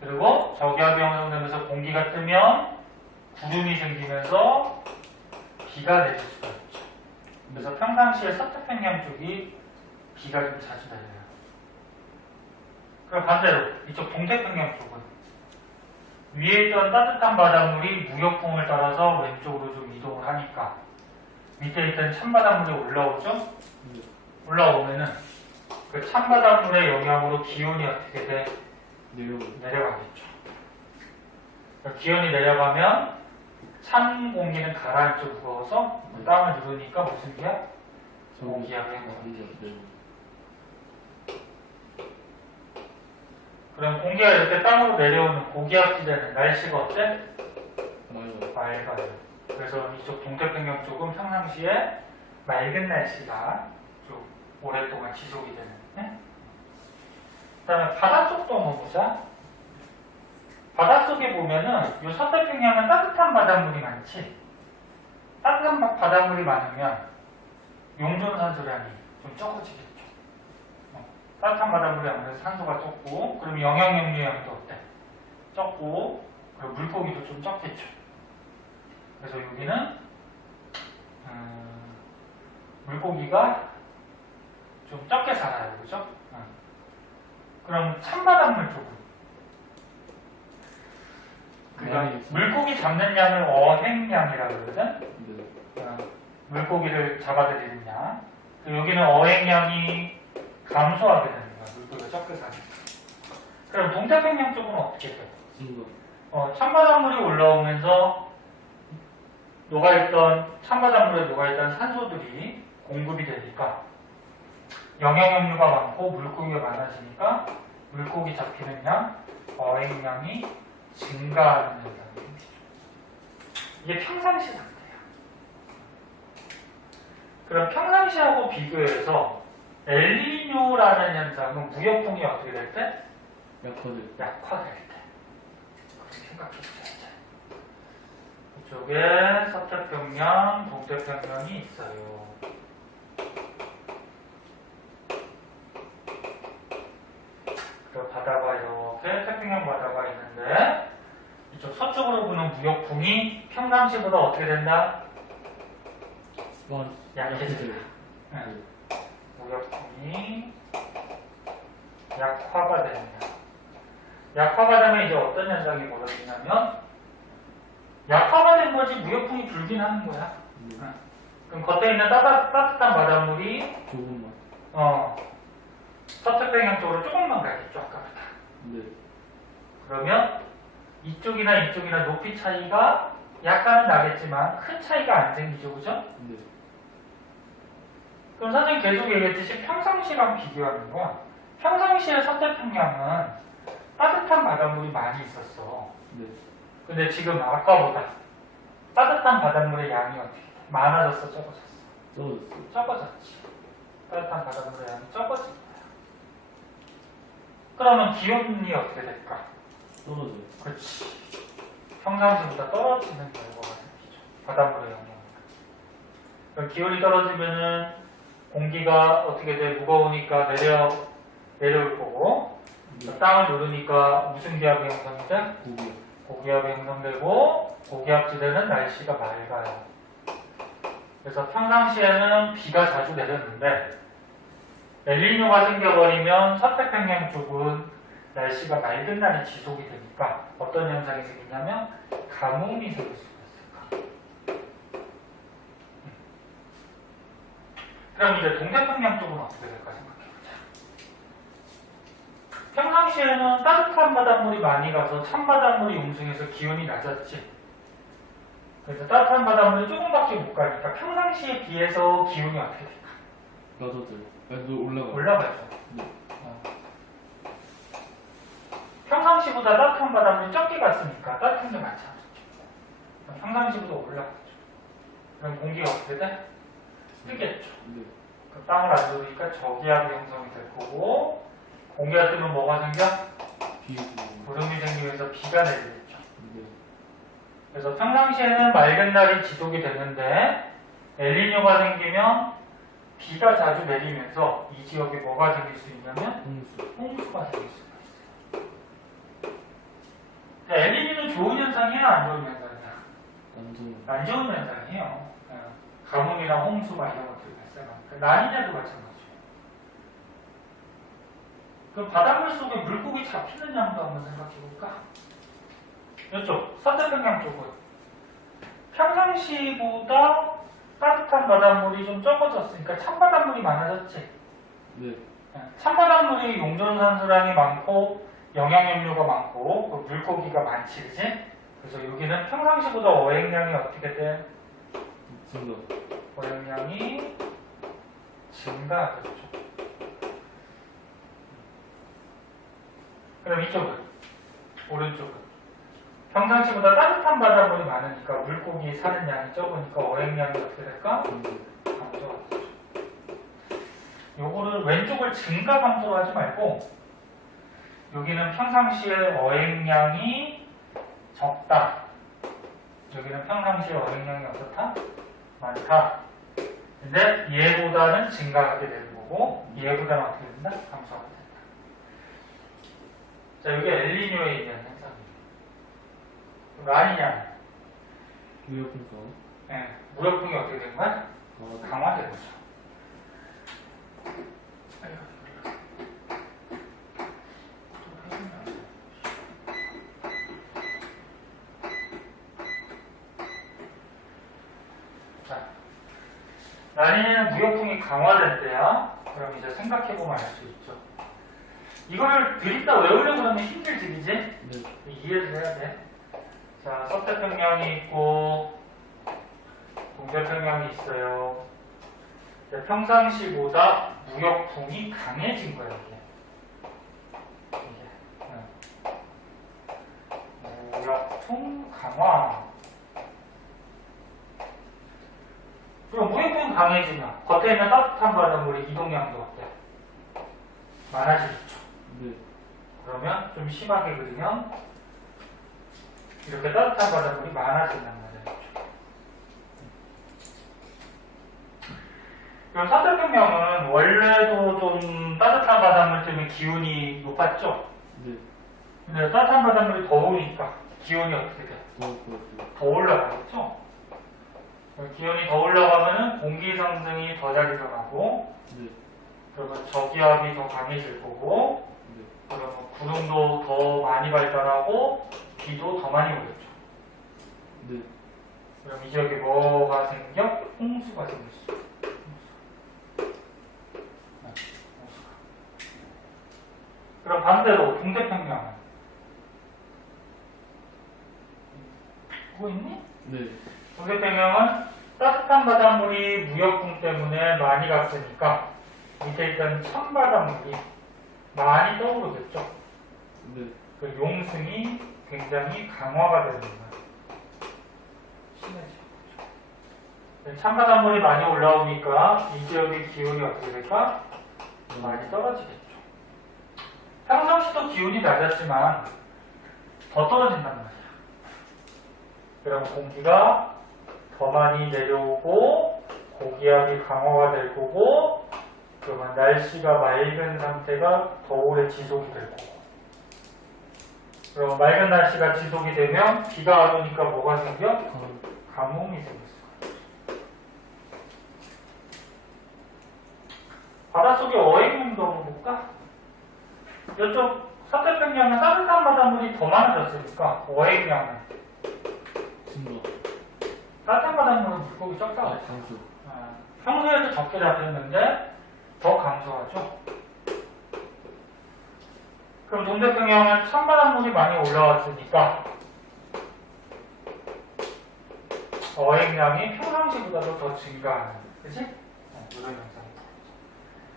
그리고 저기압이 형성되면서 공기가 뜨면 구름이 생기면서 비가 내릴 수가 있죠. 그래서 평상시에 서태평양 쪽이 비가 좀 자주 내려요. 그럼 반대로 이쪽 동태평양 쪽은 위에 있던 따뜻한 바닷물이 무역풍을 따라서 왼쪽으로 좀 이동을 하니까 밑에 있던 찬바닷물이 올라오죠? 네. 올라오면은 그 찬바닷물의 영향으로 기온이 어떻게 돼? 내려가겠죠. 그러니까 기온이 내려가면 찬 공기는 가라앉죠. 무거워서 땅을 누르니까 무슨 기압? 고기압이 형성되죠. 그럼 공기가 이렇게 땅으로 내려오는 고기압지대는 날씨가 어때? 맑아요. 그래서 이쪽 동태평양 쪽은 평상시에 맑은 날씨가 좀 오랫동안 지속이 되는. 네? 그 다음에 바다 쪽도 한번 보자. 바닷속에 보면은 이 서태평양은 따뜻한 바닷물이 많지. 따뜻한 바닷물이 많으면 용존산소량이 좀 적어지겠죠. 따뜻한 바닷물에 아무래도 산소가 적고, 그럼 영양용류량도 어때? 적고, 그리고 물고기도 좀 적겠죠. 그래서 여기는 물고기가 좀 적게 살아요, 그죠? 그럼 찬바닷물 쪽은 그러니까 물고기 잡는 양을 어획량이라고 그러거든. 물고기를 잡아들이는 양. 여기는 어획량이 감소하게 되는 거야. 물고기가 적게 사니까. 그럼 동태평양 쪽은 어떻게 돼? 찬바닷물이 올라오면서 찬바닷물에 녹아있던 산소들이 공급이 되니까 영양용류가 많고 물고기가 많아지니까 물고기 잡히는 양, 어획량이 증가하는 현상이 생기죠. 이게 평상시 상태야. 그럼 평상시하고 비교해서 엘니뇨라는 현상은 무역풍이 어떻게 될 때? 약화될 때. 그렇게 생각해 보자. 이쪽에 서태평양, 동태평양이 있어요. 그 바다가 이렇게 태평양 바다가 있는데 이쪽 서쪽으로 부는 무역풍이 평상시보다 어떻게 된다? 약해진다. 무역풍이 약화가 됩니다. 약화가 되면 이제 어떤 현상이 벌어지냐면 약화가 된 거지 무역풍이 불긴 하는 거야. 그럼 겉에 있는 따뜻한 바닷물이 서태평양 쪽으로 조금만 가겠죠, 아까보다. 그러면 이쪽이나 높이 차이가 약간은 나겠지만 큰 차이가 안 생기죠, 그죠? 그럼 선생님 계속 얘기했듯이 평상시랑 비교하는 거야. 평상시에 서태평양은 따뜻한 바닷물이 많이 있었어. 근데 지금 아까보다 따뜻한 바닷물의 양이 어떻게 돼? 많아졌어, 적어졌어? 적어졌지. 따뜻한 바닷물의 양이 적어진 거야. 그러면 기온이 어떻게 될까? 그렇지. 평상시보다 떨어지는 결과가 생기죠. 바닷물의 영향. 그럼 기온이 떨어지면은 공기가 어떻게 돼? 무거우니까 내려올 거고, 땅을 누르니까 무슨 기압이 형성이 돼? 고기압이 형성되고, 고기압지대는 날씨가 맑아요. 그래서 평상시에는 비가 자주 내렸는데 엘니뇨가 생겨버리면 서태평양 쪽은 날씨가 맑은 날이 지속이 되니까 어떤 현상이 생기냐면 가뭄이 생길 수가 있을까. 그럼 이제 동태평양 쪽은 어떻게 될까 생각해보자. 평상시에는 따뜻한 바닷물이 많이 가서 찬바닷물이 용승해서 기온이 낮았지. 그래서 따뜻한 바닷물이 조금밖에 못 가니까 평상시에 비해서 기온이 어떻게 될까? 낮아져요. 아니, 올라가요. 올라가죠. 네. 평상시보다 따뜻한 바닷물이 적게 갔으니까 따뜻한 게 많잖아. 평상시보다 올라가죠. 그럼 공기가 어떻게 돼? 뜨겠죠. 네. 그 땅을 안 좋으니까 저기압이 형성이 될 거고, 공기가 뜨면 뭐가 생겨? 비가 구름이 생기면서 비가 내리겠죠. 네. 그래서 평상시에는 맑은 날이 지속이 되는데 엘니뇨가 생기면 비가 자주 내리면서 이 지역에 뭐가 생길 수 있냐면 홍수. 홍수가 생길 수가 있어요. 엘니뇨는 좋은 현상이야, 안 좋은 현상이야? 완전. 안 좋은 현상이에요. 가뭄이나 홍수가 이런 것들이 발생하니까 라니냐도 마찬가지예요. 그럼 바닷물 속에 물고기 잡히는 양도 한번 생각해볼까? 이쪽 서태평양 쪽은 평상시보다 따뜻한 바닷물이 좀 적어졌으니까 찬바닷물이 많아졌지. 네. 찬바닷물이 용존산소량이 많고 영양염료가 많고 그 물고기가 많지, 그지? 그래서 여기는 평상시보다 어획량이 어떻게 돼? 증가. 어획량이 증가하겠죠. 그럼 이쪽은 오른쪽은 평상시보다 따뜻한 바닷물이 많으니까 물고기 사는 양이 적으니까 어획량이 어떻게 될까? 감소. 감소가 되죠. 요거를 왼쪽을 증가 감소로 하지 말고 여기는 평상시에 어획량이 적다. 여기는 평상시에 어획량이 어떻다? 많다. 근데 얘보다는 증가하게 되는 거고 얘보다는 어떻게 된다? 감소하게 된다. 자, 이게 엘니뇨에 의한 현상이에요. 라니냐? 무역분과 네, 무역풍이 어떻게 된 거야? 강화된 거죠. 자, 라니냐는 무역풍이 강화될 때야. 그럼 이제 생각해보면 알 수 있죠. 이거를 드립다 외우려고 하면 힘들지, 그지? 네. 이해를 해야 돼. 자, 서태평양이 있고 동태평양이 있어요. 이제 평상시보다 무역풍이 강해진 거예요, 이게. 무역풍 강화. 그럼 무역풍이 강해지면 겉에 있는 따뜻한 바닷물의 이동량도 어때? 많아지겠죠. 네. 그러면 좀 심하게 그리면 이렇게 따뜻한 바닷물이 많아진단 말이에요. 그럼 서태평양은 원래도 좀 따뜻한 바닷물 때문에 기온이 높았죠? 네. 근데 따뜻한 바닷물이 더우니까 기온이 어떻게 돼? 더울 것 같아요. 더 올라가겠죠? 기온이 더 올라가면 공기 상승이 더 잘 일어나고 네. 그러면 저기압이 더 강해질 거고 네. 그러면 구름도 더 많이 발달하고 비도 더 많이 오겠죠. 네. 그럼 이 지역에 뭐가 생겨? 홍수가 생길 수 있어요. 홍수가. 그럼 반대로 동태평양은 보고 있니? 네. 동태평양은 따뜻한 바닷물이 무역풍 때문에 많이 갔으니까 밑에 있던 찬바닷물이 많이 떠오르겠죠. 네. 그 용승이 굉장히 강화가 되는 거예요. 심해지는 거죠. 찬바닷물이 많이 올라오니까 이 지역의 기온이 어떻게 될까? 많이 떨어지겠죠. 평상시도 기온이 낮았지만 더 떨어진단 말이야. 그럼 공기가 더 많이 내려오고 고기압이 강화가 될 거고 그러면 날씨가 맑은 상태가 더 오래 지속이 될 거고 그럼 맑은 날씨가 지속이 되면 비가 안 오니까 뭐가 생겨? 가뭄이 생길 수가 있죠. 바닷속에 어획량도 한번 볼까? 이쪽 서태평양은 따뜻한 바닷물이 더 많아졌으니까 어획량은 증가. 따뜻한 바닷물은 물고기 적다고 아, 했죠. 강수. 평소에도 적게 잡혔는데 더 감소하죠. 그럼 동태평양은 찬바닷물이 많이 올라왔으니까 어획량이 평상시보다도 더 증가하는, 그치? 이런 현상이 벌어져.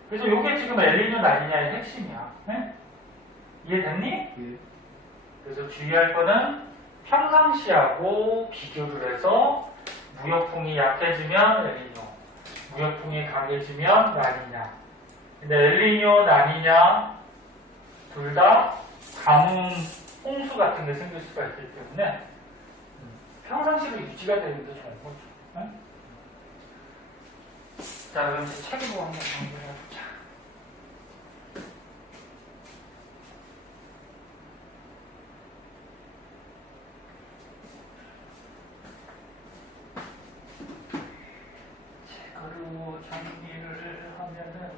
그래서 이게 지금 엘니뇨 라니냐의 핵심이야. 네? 이해됐니? 예. 그래서 주의할 거는 평상시하고 비교를 해서 무역풍이 약해지면 엘니뇨, 무역풍이 강해지면 라니냐. 근데 엘니뇨, 라니냐 둘 다 가뭄, 홍수 같은 게 생길 수가 있기 때문에 평상시로 유지가 되는 게 좋은 거죠. 네? 자, 그럼 이제 책으로 한번 정리를 해보자. 책으로 정리를 하면은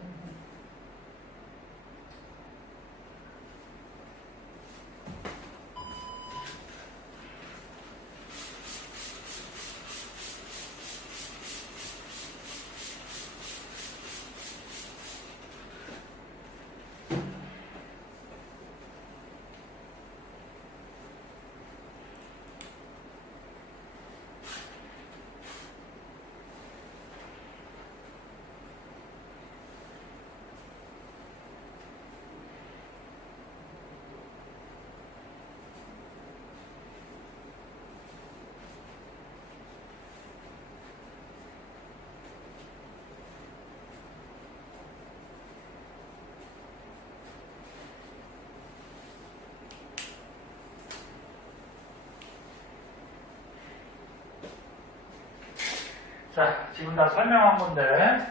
자, 지금 다 설명한 건데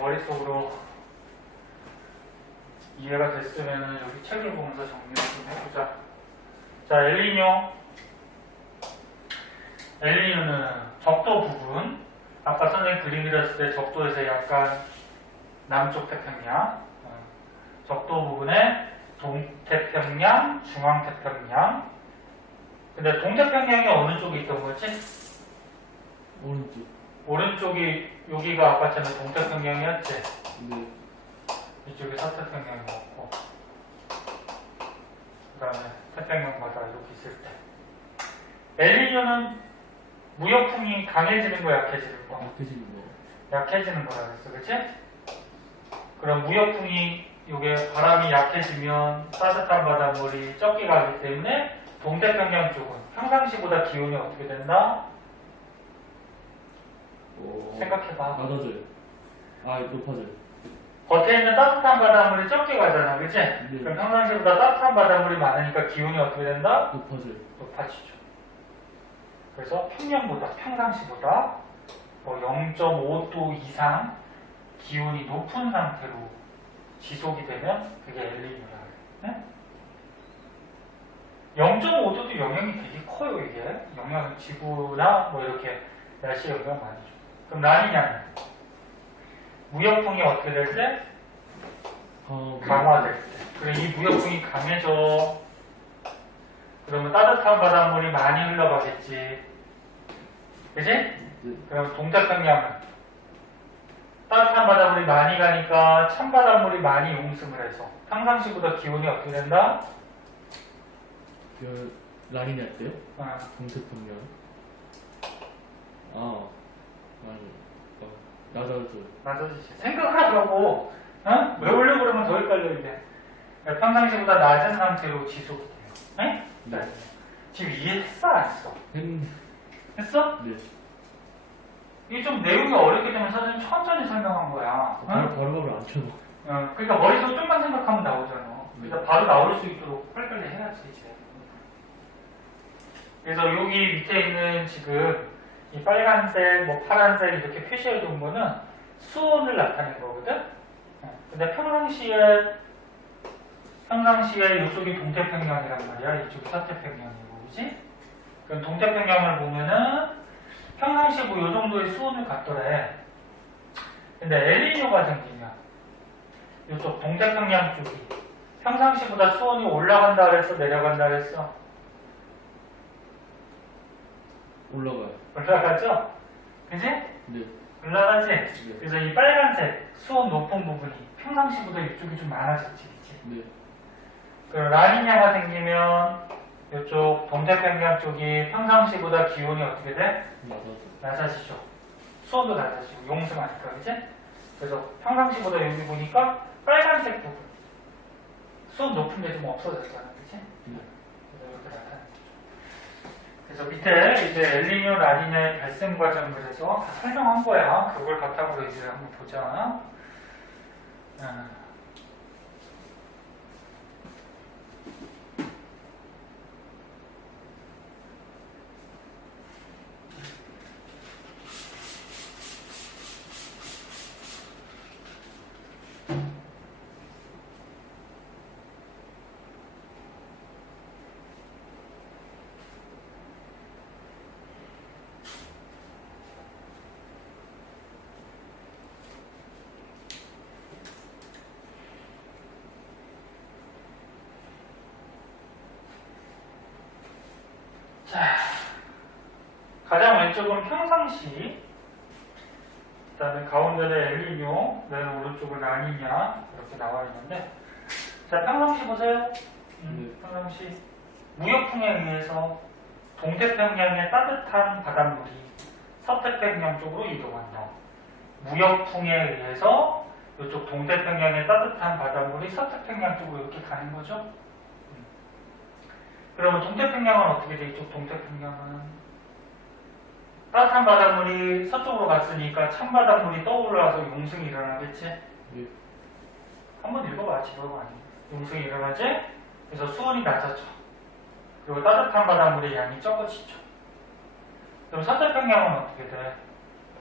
머릿속으로 이해가 됐으면 여기 책을 보면서 정리를 좀 해보자. 자, 엘니뇨는 적도 부분, 아까 선생님 그림 그렸을 때 적도에서 약간 남쪽 태평양, 적도 부분에 동태평양, 중앙태평양. 근데 동태평양이 어느 쪽에 있던 거지? 오른쪽. 오른쪽이 여기가 아까처럼 동태평양이었지? 네. 이쪽이 서태평양이었고 그 다음에 태평양 바다 이렇게 있을 때 엘니뇨는 무역풍이 강해지는 거 약해지는 거? 약해지는 거. 약해지는 거라 그랬어, 그치? 그럼 무역풍이 요게 바람이 약해지면 따뜻한 바닷물이 적게 가기 때문에 동태평양 쪽은 평상시보다 기온이 어떻게 된다? 생각해봐. 낮아져요. 아, 높아져요. 겉에 있는 따뜻한 바닷물이 적게 가잖아, 그치? 네. 그럼 평상시보다 따뜻한 바닷물이 많으니까 기온이 어떻게 된다? 높아져요. 높아지죠. 그래서 평년보다, 평상시보다 0.5도 이상 기온이 높은 상태로 지속이 되면 그게 엘니뇨라 그래. 네? 0.5도도 영향이 되게 커요, 이게. 영향은 지구나 뭐 이렇게 날씨에 영향 많이 줘. 그럼 라니냐는 무역풍이 어떻게 될 때? 강화될 때. 그래, 이 무역풍이 강해져. 그러면 따뜻한 바닷물이 많이 흘러가겠지. 그지? 네. 그럼 동태평양은 따뜻한 바닷물이 많이 가니까 찬 바닷물이 많이 용승을 해서 평상시보다 기온이 어떻게 된다? 그 라니냐 때요? 동태평양. 낮아져요. 낮아지지. 생각하라고, 외우려고 그러면 더 헷갈려, 이게. 그러니까 평상시보다 낮은 상태로 지속이 돼요. 네? 네. 지금 이해했어, 안 했어? 했는데. 했어? 네. 이게 좀 내용이 어렵기 때문에 사실 천천히 설명한 거야. 바로 안 쳐요. 그러니까 머릿속 좀만 생각하면 나오잖아. 그러니까 바로 나올 수 있도록 빨리빨리 해야지, 이제. 그래서 여기 밑에 있는 지금 이 빨간색, 뭐 파란색 이렇게 표시해 둔 거는 수온을 나타낸 거거든? 근데 평상시에 이쪽이 동태평양이란 말이야. 이쪽이 서태평양이고, 그지? 그럼 동태평양을 보면은 평상시에 뭐 요 정도의 수온을 갖더래. 근데 엘니뇨가 생기면 이쪽 동태평양 쪽이 평상시보다 수온이 올라간다 그랬어? 내려간다 그랬어? 올라가요. 올라가죠? 그지? 네. 올라가지? 네. 그래서 이 빨간색 수온 높은 부분이 평상시보다 이쪽이 좀 많아졌지, 그치? 네. 그 라니냐가 생기면 이쪽 동태평양 쪽이 평상시보다 기온이 어떻게 돼? 맞아요. 낮아지죠. 수온도 낮아지고 용승하니까, 그치? 그래서 평상시보다 여기 보니까 빨간색 부분 수온 높은 게 좀 없어졌잖아, 그치? 네. 그래서 이렇게 나타나는 거죠. 그래서 밑에 이제 엘니뇨, 라니냐의 발생 과정 그래서 다 설명한 거야. 그걸 바탕으로 이제 한번 보자. 자, 가장 왼쪽은 평상시, 그 다음에 가운데는 엘니뇨, 그다음에 오른쪽은 라니냐 이렇게 나와 있는데, 자 평상시 보세요. 평상시 무역풍에 의해서 동태평양의 따뜻한 바닷물이 서태평양 쪽으로 이동한다. 무역풍에 의해서 이쪽 동태평양의 따뜻한 바닷물이 서태평양 쪽으로 이렇게 가는 거죠. 그러면 동태평양은 어떻게 돼? 이쪽 동태평양은 따뜻한 바닷물이 서쪽으로 갔으니까 찬바닷물이 떠올라서 용승이 일어나겠지? 네. 한번 읽어봐, 집어봐. 아니. 용승이 일어나지? 그래서 수온이 낮아져. 그리고 따뜻한 바닷물의 양이 적어지죠. 그럼 서태평양은 어떻게 돼?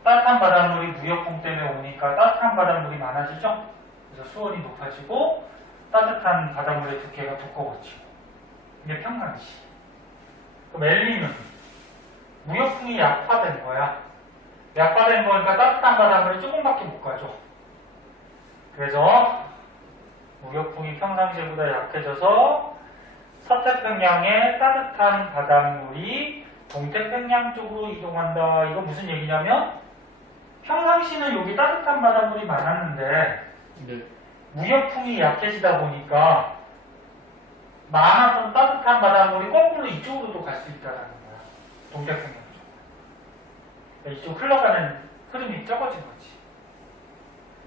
따뜻한 바닷물이 무역풍 때문에 오니까 따뜻한 바닷물이 많아지죠? 그래서 수온이 높아지고 따뜻한 바닷물의 두께가 두꺼워지고. 이게 평상시. 그럼 엘니뇨는 무역풍이 약화된 거야. 약화된 거니까 따뜻한 바닷물이 조금밖에 못 가죠. 그래서 무역풍이 평상시보다 약해져서 서태평양의 따뜻한 바닷물이 동태평양 쪽으로 이동한다. 이거 무슨 얘기냐면 평상시는 여기 따뜻한 바닷물이 많았는데 네. 무역풍이 약해지다 보니까 많았던 따뜻한 바닷물이 거꾸로 이쪽으로도 갈 수 있다는 거야. 동태평양 쪽. 이쪽 흘러가는 흐름이 적어진 거지.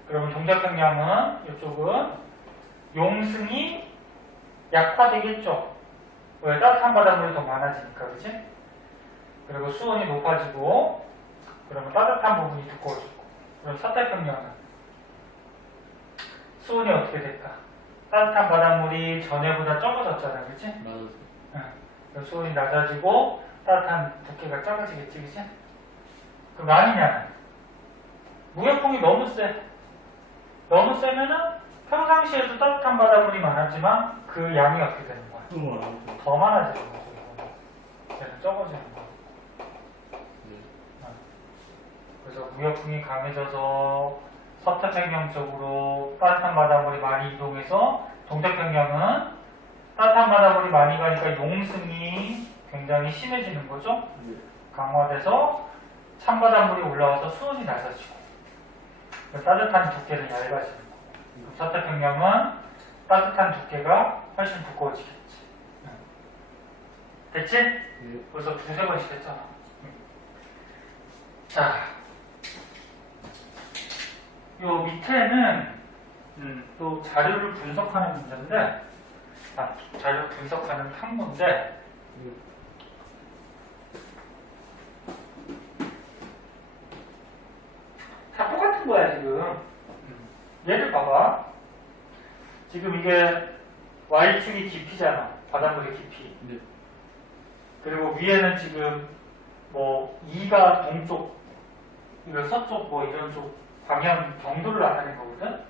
그러면 동태평양은 이쪽은 용승이 약화되겠죠. 왜? 따뜻한 바닷물이 더 많아지니까, 그치? 그리고 수온이 높아지고, 그러면 따뜻한 부분이 두꺼워지고. 그럼 서태평양은 수온이 어떻게 될까? 따뜻한 바닷물이 전에보다 적어졌잖아, 그치? 맞아요. 응. 수온이 낮아지고, 따뜻한 두께가 적어지겠지, 그치? 그럼 아니냐? 무역풍이 너무 세. 너무 세면은 평상시에도 따뜻한 바닷물이 많았지만 그 양이 어떻게 되는 거야? 더 많아지는 거죠. 얘는 적어지는 거. 네. 그래서 무역풍이 강해져서 서태평양 쪽으로 따뜻한 바닷물이 많이 이동해서 동태평양은 따뜻한 바닷물이 많이 가니까 용승이 굉장히 심해지는 거죠. 네. 강화돼서 찬바닷물이 올라와서 수온이 낮아지고 따뜻한 두께는 얇아지는 거고. 서태평양은 따뜻한 두께가 훨씬 두꺼워지겠지. 됐지? 네. 벌써 두세 번씩 했잖아. 자, 요 밑에는 또 자료를 분석하는 문제인데, 자료 분석하는 탐구인데, 다 똑같은 거야 지금. 얘를 봐봐. 지금 이게 Y축이 깊이잖아. 바닷물의 깊이. 네. 그리고 위에는 지금 뭐 2가 동쪽, 이거 서쪽 뭐 이런 쪽 방향 경도를 나타낸 거거든.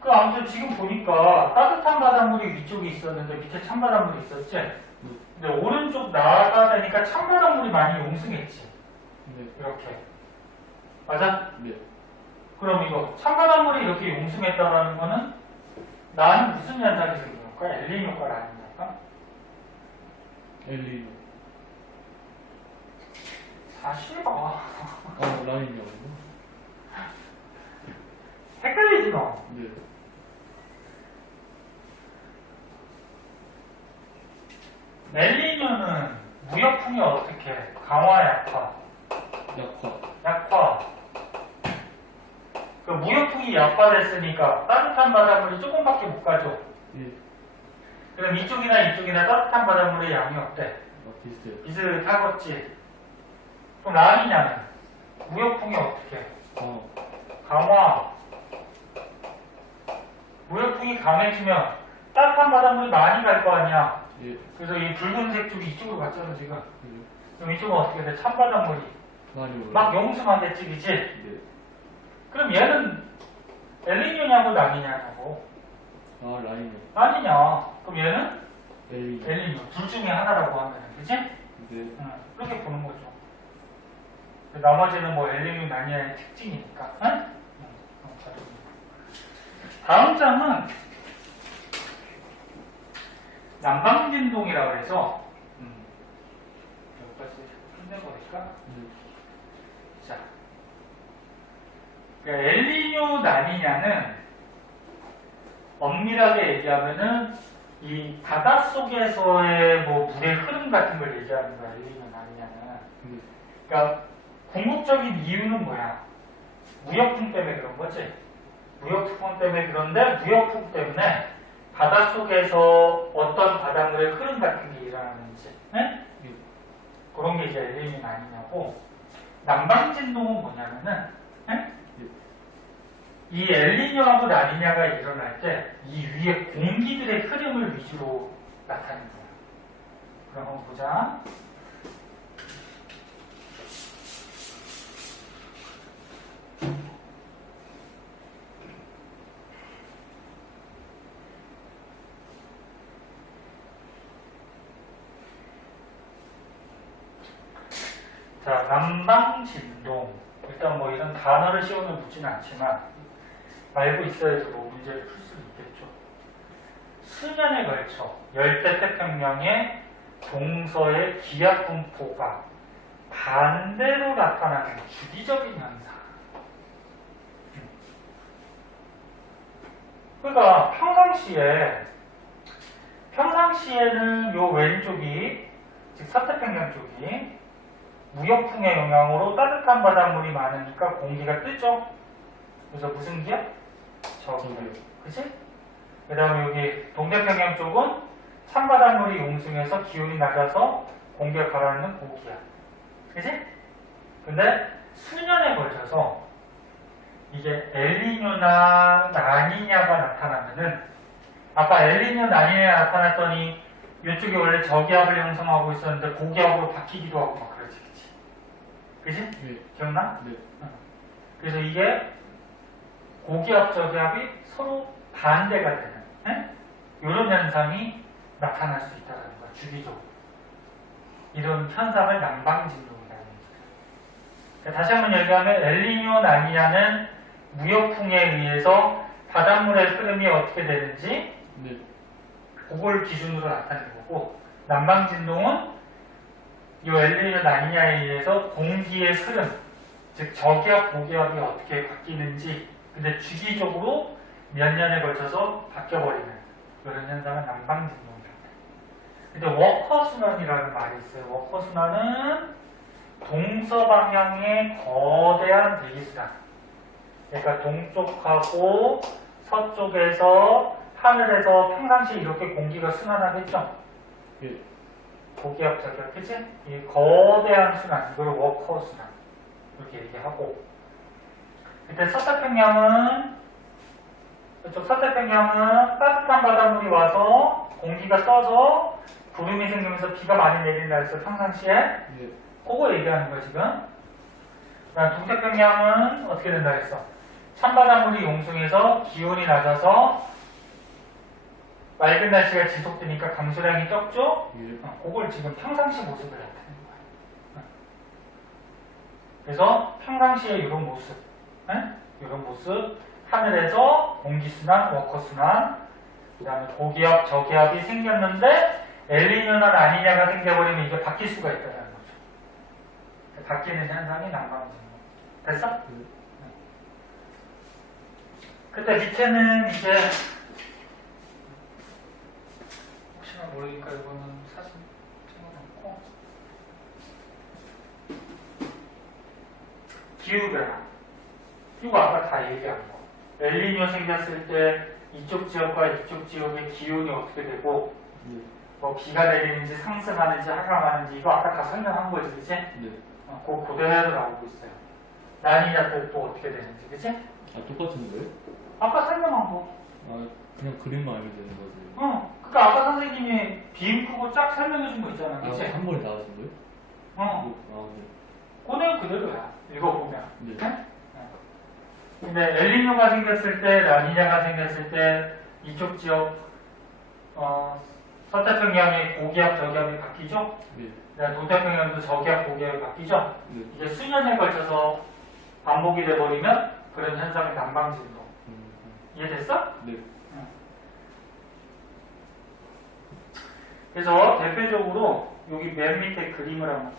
그 아무튼 지금 보니까 따뜻한 바닷물이 위쪽에 있었는데 밑에 찬바닷물이 있었지. 근데 오른쪽 나가다니까 찬바닷물이 많이 용승했지. 네. 이렇게. 맞아? 네. 그럼 이거 찬바닷물이 이렇게 용승했다라는 거는 나는 무슨 현상이 생긴 걸까? 엘니뇨가 아닙니까? 엘리노. 다시 봐. 라인이요. 헷갈리지 너. 네. 엘니뇨는 무역풍이 어떻게 해? 강화 약화? 약화. 약화. 그 무역풍이 약화됐으니까 따뜻한 바닷물이 조금밖에 못 가죠. 예. 그럼 이쪽이나 따뜻한 바닷물의 양이 어때? 비슷해요. 비슷하겠지. 그럼 라니냐는 무역풍이 어떻게 해? 강화. 무역풍이 강해지면 따뜻한 바닷물이 많이 갈 거 아니야. 예. 그래서 이 붉은색 쪽이 이쪽으로 갔잖아 지금. 예. 그럼 이쪽은 어떻게 돼? 찬바닷물이 많이 올라. 막 용수만겠지, 그치? 네. 그럼 얘는 엘니뇨냐고 라니냐고? 라인이요. 아니냐. 그럼 얘는 엘리노. 엘니뇨. 둘 중에 하나라고 하면, 그치? 네. 응, 그렇게 보는 거죠. 나머지는 뭐 엘니뇨 라니냐의 특징이니까. 응? 다음 장은 남방진동이라고 해서 여기까지 끝내버릴까? 자, 그러니까 엘니뇨 라니냐는 엄밀하게 얘기하면은 이 바닷속에서의 뭐 물의 흐름 같은 걸 얘기하는 거야. 엘니뇨 라니냐는. 그러니까 궁극적인 이유는 뭐야? 무역풍 때문에 그런 거지. 무역풍 때문에 그런데 무역풍 때문에 바닷속에서 어떤 바닷물의 흐름 같은 게 일어나는지, 네? 그런 게 이제 엘니뇨 아니냐고. 남방진동은 뭐냐면은, 네? 이 엘니뇨하고 라니냐가 일어날 때 이 위에 공기들의 흐름을 위주로 나타내는 거야. 그럼 한번 보자. 자, 남방진동. 일단 뭐 이런 단어를 씌우는 묻지는 않지만 알고 있어야지 뭐 문제를 풀 수 있겠죠. 수년에 걸쳐 열대태평양의 동서의 기압 분포가 반대로 나타나는 주기적인 현상. 그러니까 평상시에는 요 왼쪽이, 즉 서태평양 쪽이 무역풍의 영향으로 따뜻한 바닷물이 많으니까 공기가 뜨죠. 그래서 무슨 기압? 저기압. 그치? 그 다음에 여기 동태평양 쪽은 찬바닷물이 용승해서 기온이 낮아서 공기가 가라앉는 고기압. 그치? 근데 수년에 걸쳐서 이게 엘니뇨나 라니냐가 나타나면은, 아까 엘니뇨 라니냐 나타났더니 이쪽이 원래 저기압을 형성하고 있었는데 고기압으로 바뀌기도 하고 막 그러지. 그치? 네. 기억나? 네. 그래서 이게 고기압, 저기압이 서로 반대가 되는 이런 현상이 나타날 수 있다는 거야, 주기적으로. 이런 현상을 남방진동이라고 합니다. 그러니까 다시 한번 얘기하면 엘니뇨, 라니냐는 무역풍에 의해서 바닷물의 흐름이 어떻게 되는지 네. 그걸 기준으로 나타내는 거고, 남방진동은 이 엘니뇨 라니냐에 의해서 공기의 흐름, 즉 저기압, 고기압이 어떻게 바뀌는지, 근데 주기적으로 몇 년에 걸쳐서 바뀌어버리는 이런 현상은 남방진동이랍니다. 근데 워커순환이라는 말이 있어요. 워커순환은 동서방향의 거대한 대기순환. 그러니까 동쪽하고 서쪽에서 하늘에서 평상시에 이렇게 공기가 순환하겠죠? 예. 고기압, 저기압, 그치? 이 거대한 순환, 이걸 워커 순환 이렇게 얘기하고, 그때 서태평양은, 이쪽 서태평양은 따뜻한 바닷물이 와서 공기가 떠서 구름이 생기면서 비가 많이 내린다 해서 평상시에 예. 그거 얘기하는 거야 지금. 그다음 동태평양은 어떻게 된다 했어? 찬바닷물이 용승해서 기온이 낮아서 맑은 날씨가 지속되니까 강수량이 적죠? 예. 그걸 지금 평상시 모습을 나타내는 거야. 그래서 평상시에 이런 모습, 이런 모습. 하늘에서 공기순환, 워커순환, 그 다음에 고기압, 저기압이 생겼는데 엘니뇨나 라니냐가 생겨버리면 이게 바뀔 수가 있다는 거죠. 바뀌는 현상이 난방진동. 됐어? 근데 밑에는 이제 혹시나 모르니까 이거는 사진 찍어놓고 기후변화. 이거 아까 다 얘기한 거. 엘니뇨 생겼을 때 이쪽 지역과 이쪽 지역의 기온이 어떻게 되고 뭐 비가 내리는지 상승하는지 하강하는지 이거 아까 다 설명한 거지, 그치? 네. 그 그대로 나오고 있어요. 라니냐 때 또 어떻게 되는지, 그치? 아, 똑같은 거예요? 아까 설명한 거. 아, 그냥 그림만 알면 되는 거지. 그러니까 아까 선생님이 빔 크고 쫙 설명해 준 거 있잖아, 그치? 아, 한 번에 다 하신 거예요? 어. 아, 네. 그 내용 그대로야. 읽어보면. 네. 근데 엘니뇨가 생겼을 때, 라니냐가 생겼을 때 이쪽 지역 서태평양의 고기압, 저기압이 바뀌죠? 네. 동태평양도 저기압, 고기압이 바뀌죠? 네. 이게 수년에 걸쳐서 반복이 돼버리면 그런 현상이 난방진동. 이해됐어? 네. 그래서 대표적으로 여기 맨 밑에 그림을 한번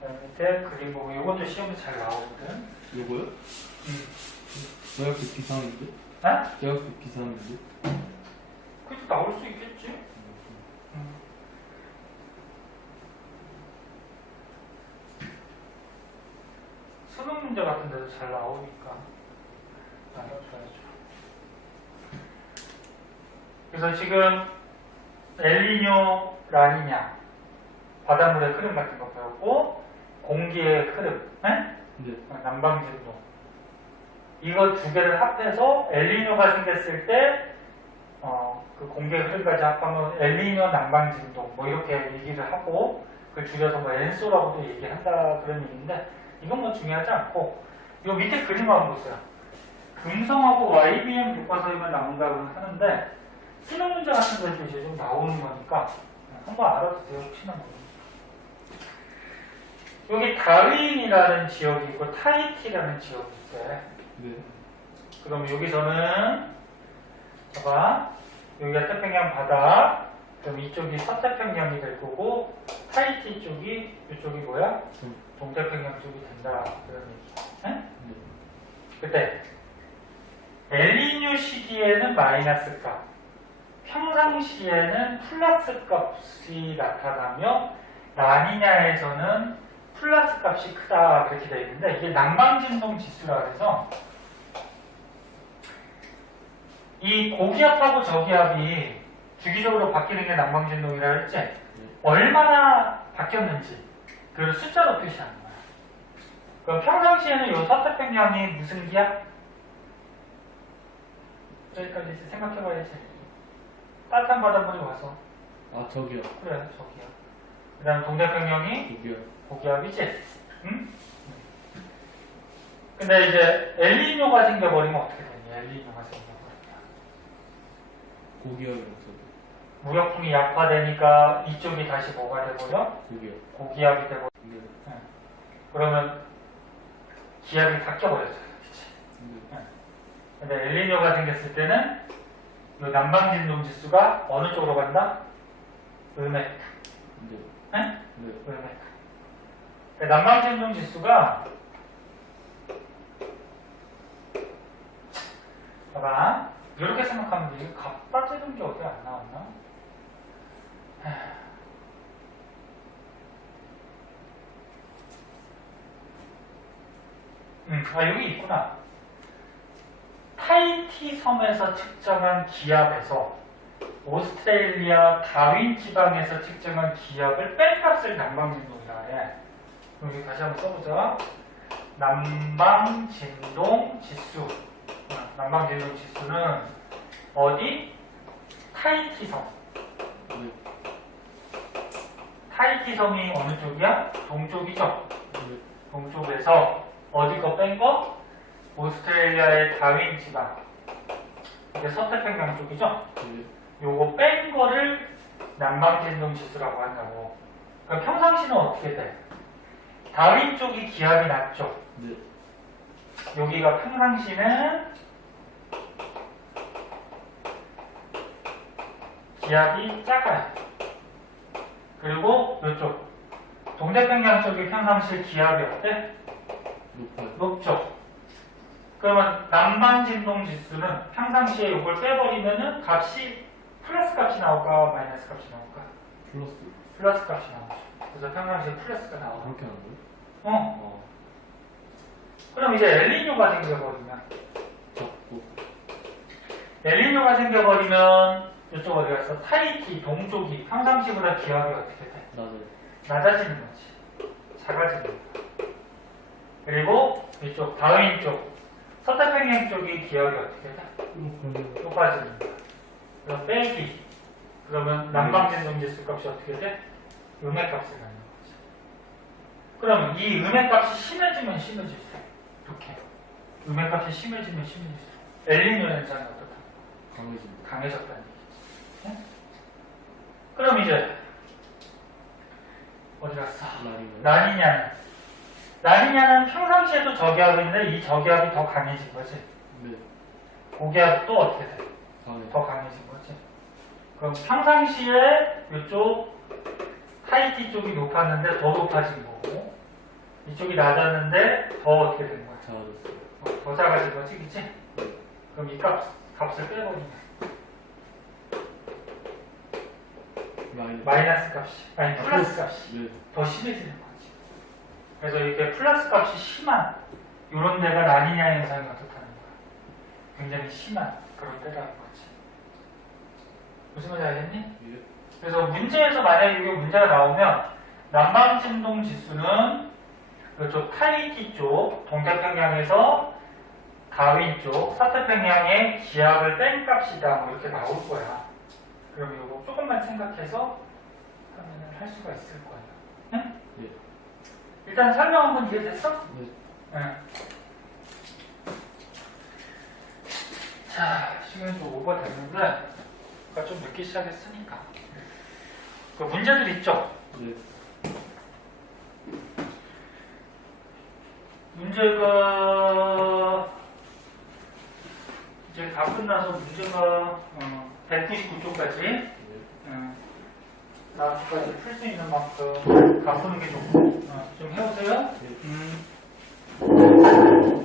맨 밑에 그림 보고 이것도 시험에 잘 나오거든. 요거요? 대학교 비상인데? 아? 대학교 비상인데? 그래도 나올 수 있겠지. 수능 문제 같은 데도 잘 나오니까 나눠줘야죠. 그래서 지금 엘니뇨, 라니냐 바닷물의 흐름 같은 거 배웠고 공기의 흐름, 네. 난방진동 이거 두 개를 합해서 엘니뇨가 생겼을 때 그 공기의 흐름까지 합하면 엘니뇨 난방진동 뭐 이렇게 얘기를 하고 그걸 줄여서 뭐 엔소라고도 얘기한다 그런 얘기인데 이건 뭐 중요하지 않고 이 밑에 그림 한번 보세요. 금성하고 YBM 교과서에만 나온다고 하는데 수능 문제 같은 데도 이제 좀 나오는 거니까 한번 알아두세요. 혹시나 모르니까. 여기 다윈이라는 지역이 있고 타히티라는 지역이 있대. 네. 그럼 여기서는 봐봐 여기가 태평양 바다 그럼 이쪽이 서태평양이 될 거고 타히티 쪽이 이쪽이 뭐야? 동태평양 쪽이 된다 그런 얘기. 네? 그때 엘니뇨 시기에는 마이너스 값 평상시에는 플러스 값이 나타나며 라니냐에서는 플러스 값이 크다 그렇게 되어 있는데 이게 난방진동 지수라 그래서 이 고기압하고 저기압이 주기적으로 바뀌는 게 난방진동이라 했지 얼마나 바뀌었는지 그걸 숫자로 표시하는 거야. 그럼 평상시에는 이 서태평양이 무슨 기압? 여기까지 이제 생각해봐야지. 따뜻한 바닷물이 와서 아, 저기요. 그래 저기야. 그 다음 동태평양이 여기요. 고기압이지. 응? 근데 이제 엘니뇨가 생겨버리면 어떻게 되니? 엘니뇨가 생겨버리면 고기압이랑 저기. 무역풍이 약화되니까 이쪽이 다시 뭐가 돼버려? 고기압. 고기압이 돼버려. 네. 그러면 기압이 바뀌어버렸어요. 그치? 네. 근데 엘니뇨가 생겼을 때는 이 난방진동 지수가 어느 쪽으로 간다? 음핵. 네. 네? 네. 음핵. 난방진동 지수가 봐봐. 이렇게 생각하면 돼. 이게 값 빠지는 게 어디 안 나왔나? 여기 있구나. 타히티 섬에서 측정한 기압에서 오스트레일리아 다윈 지방에서 측정한 기압을 뺀 값을 난방진동이라 해. 여기 다시 한번 써보자. 난방진동 지수. 난방진동 지수는 어디? 타히티 섬. 네. 타히티 섬이 어느 쪽이야? 동쪽이죠? 네. 동쪽에서 어디 거 뺀 거? 오스트레일리아의 다윈 지방. 이게 서태평양 쪽이죠? 네. 요거 뺀 거를 난방진동 지수라고 한다고. 그럼 평상시는 어떻게 돼? 다윈 쪽이 기압이 낮죠. 네. 여기가 평상시는 기압이 작아요. 그리고 이쪽 동태평양 쪽이 평상시 기압이 어때? 높아요. 높죠. 그러면 남방 진동 지수는 평상시에 이걸 빼버리면은 값이 플러스 값이 나올까 마이너스 값이 나올까? 플러스. 플러스 값이 나오죠. 그래서 평상시에 플러스가 나오고. 그렇게 하는 거예요? 어. 그럼 이제 엘니뇨가 생겨버리면 적고. 엘니뇨가 생겨버리면 이쪽 어디 갔어? 타이티 동쪽이 평상시보다 기압이 어떻게 돼? 낮아요. 낮아지는 거지. 작아지는 거야. 그리고 이쪽 다윈 쪽 서태평양 쪽이 기압이 어떻게 돼? 높아지는 거야. 그럼 빼기. 그러면 남방진동지수 값이 어떻게 돼? 음의 값을 갖는 거지. 그러면 이 음의 값이 심해지면 심해질수록 이렇게 음의 값이 심해지면 심해질수록 엘니뇨 현상이 어떻다? 강해진다. 강해졌다는 얘기지. 네? 그럼 이제 어디 갔어? 라니가요? 라니냐는 평상시에도 저기압인데 이 저기압이 더 강해진 거지. 네. 고기압이 또 어떻게 돼? 강해. 더 강해진 거지. 그럼 평상시에 이쪽 타이티 쪽이 높았는데 더 높아진 거고 이쪽이 낮았는데 더 어떻게 된 거야? 작아졌어요. 더 작아진 거지, 그치? 그럼 이 값을 빼버리면 마이너스 값이 아니 플러스 값이 네. 더 심해지는 거지. 그래서 이렇게 플러스 값이 심한 이런 데가 라니냐 현상이 어떻다는 거야? 굉장히 심한 그런 때라는 거지. 무슨 말인지 알겠니? 예. 그래서 문제에서 만약에 이게 문제가 나오면 남방진동 지수는 이쪽 타이티 쪽 동태평양에서 다윈 쪽 서태평양의 기압을 뺀 값이다 뭐 이렇게 나올 거야. 그럼 이거 조금만 생각해서 하면 할 수가 있을 거야. 응? 예. 일단 설명 한번 이해됐어? 네. 응. 자, 시간이 좀 오버 됐는데 아까 좀 늦게 시작했으니까 그 문제들 있죠? 네. 문제가 이제 다 끝나서 문제가 199쪽까지 네. 다음까지 풀 수 있는 만큼 다 푸는 게 좋고 좀 해오세요. 네.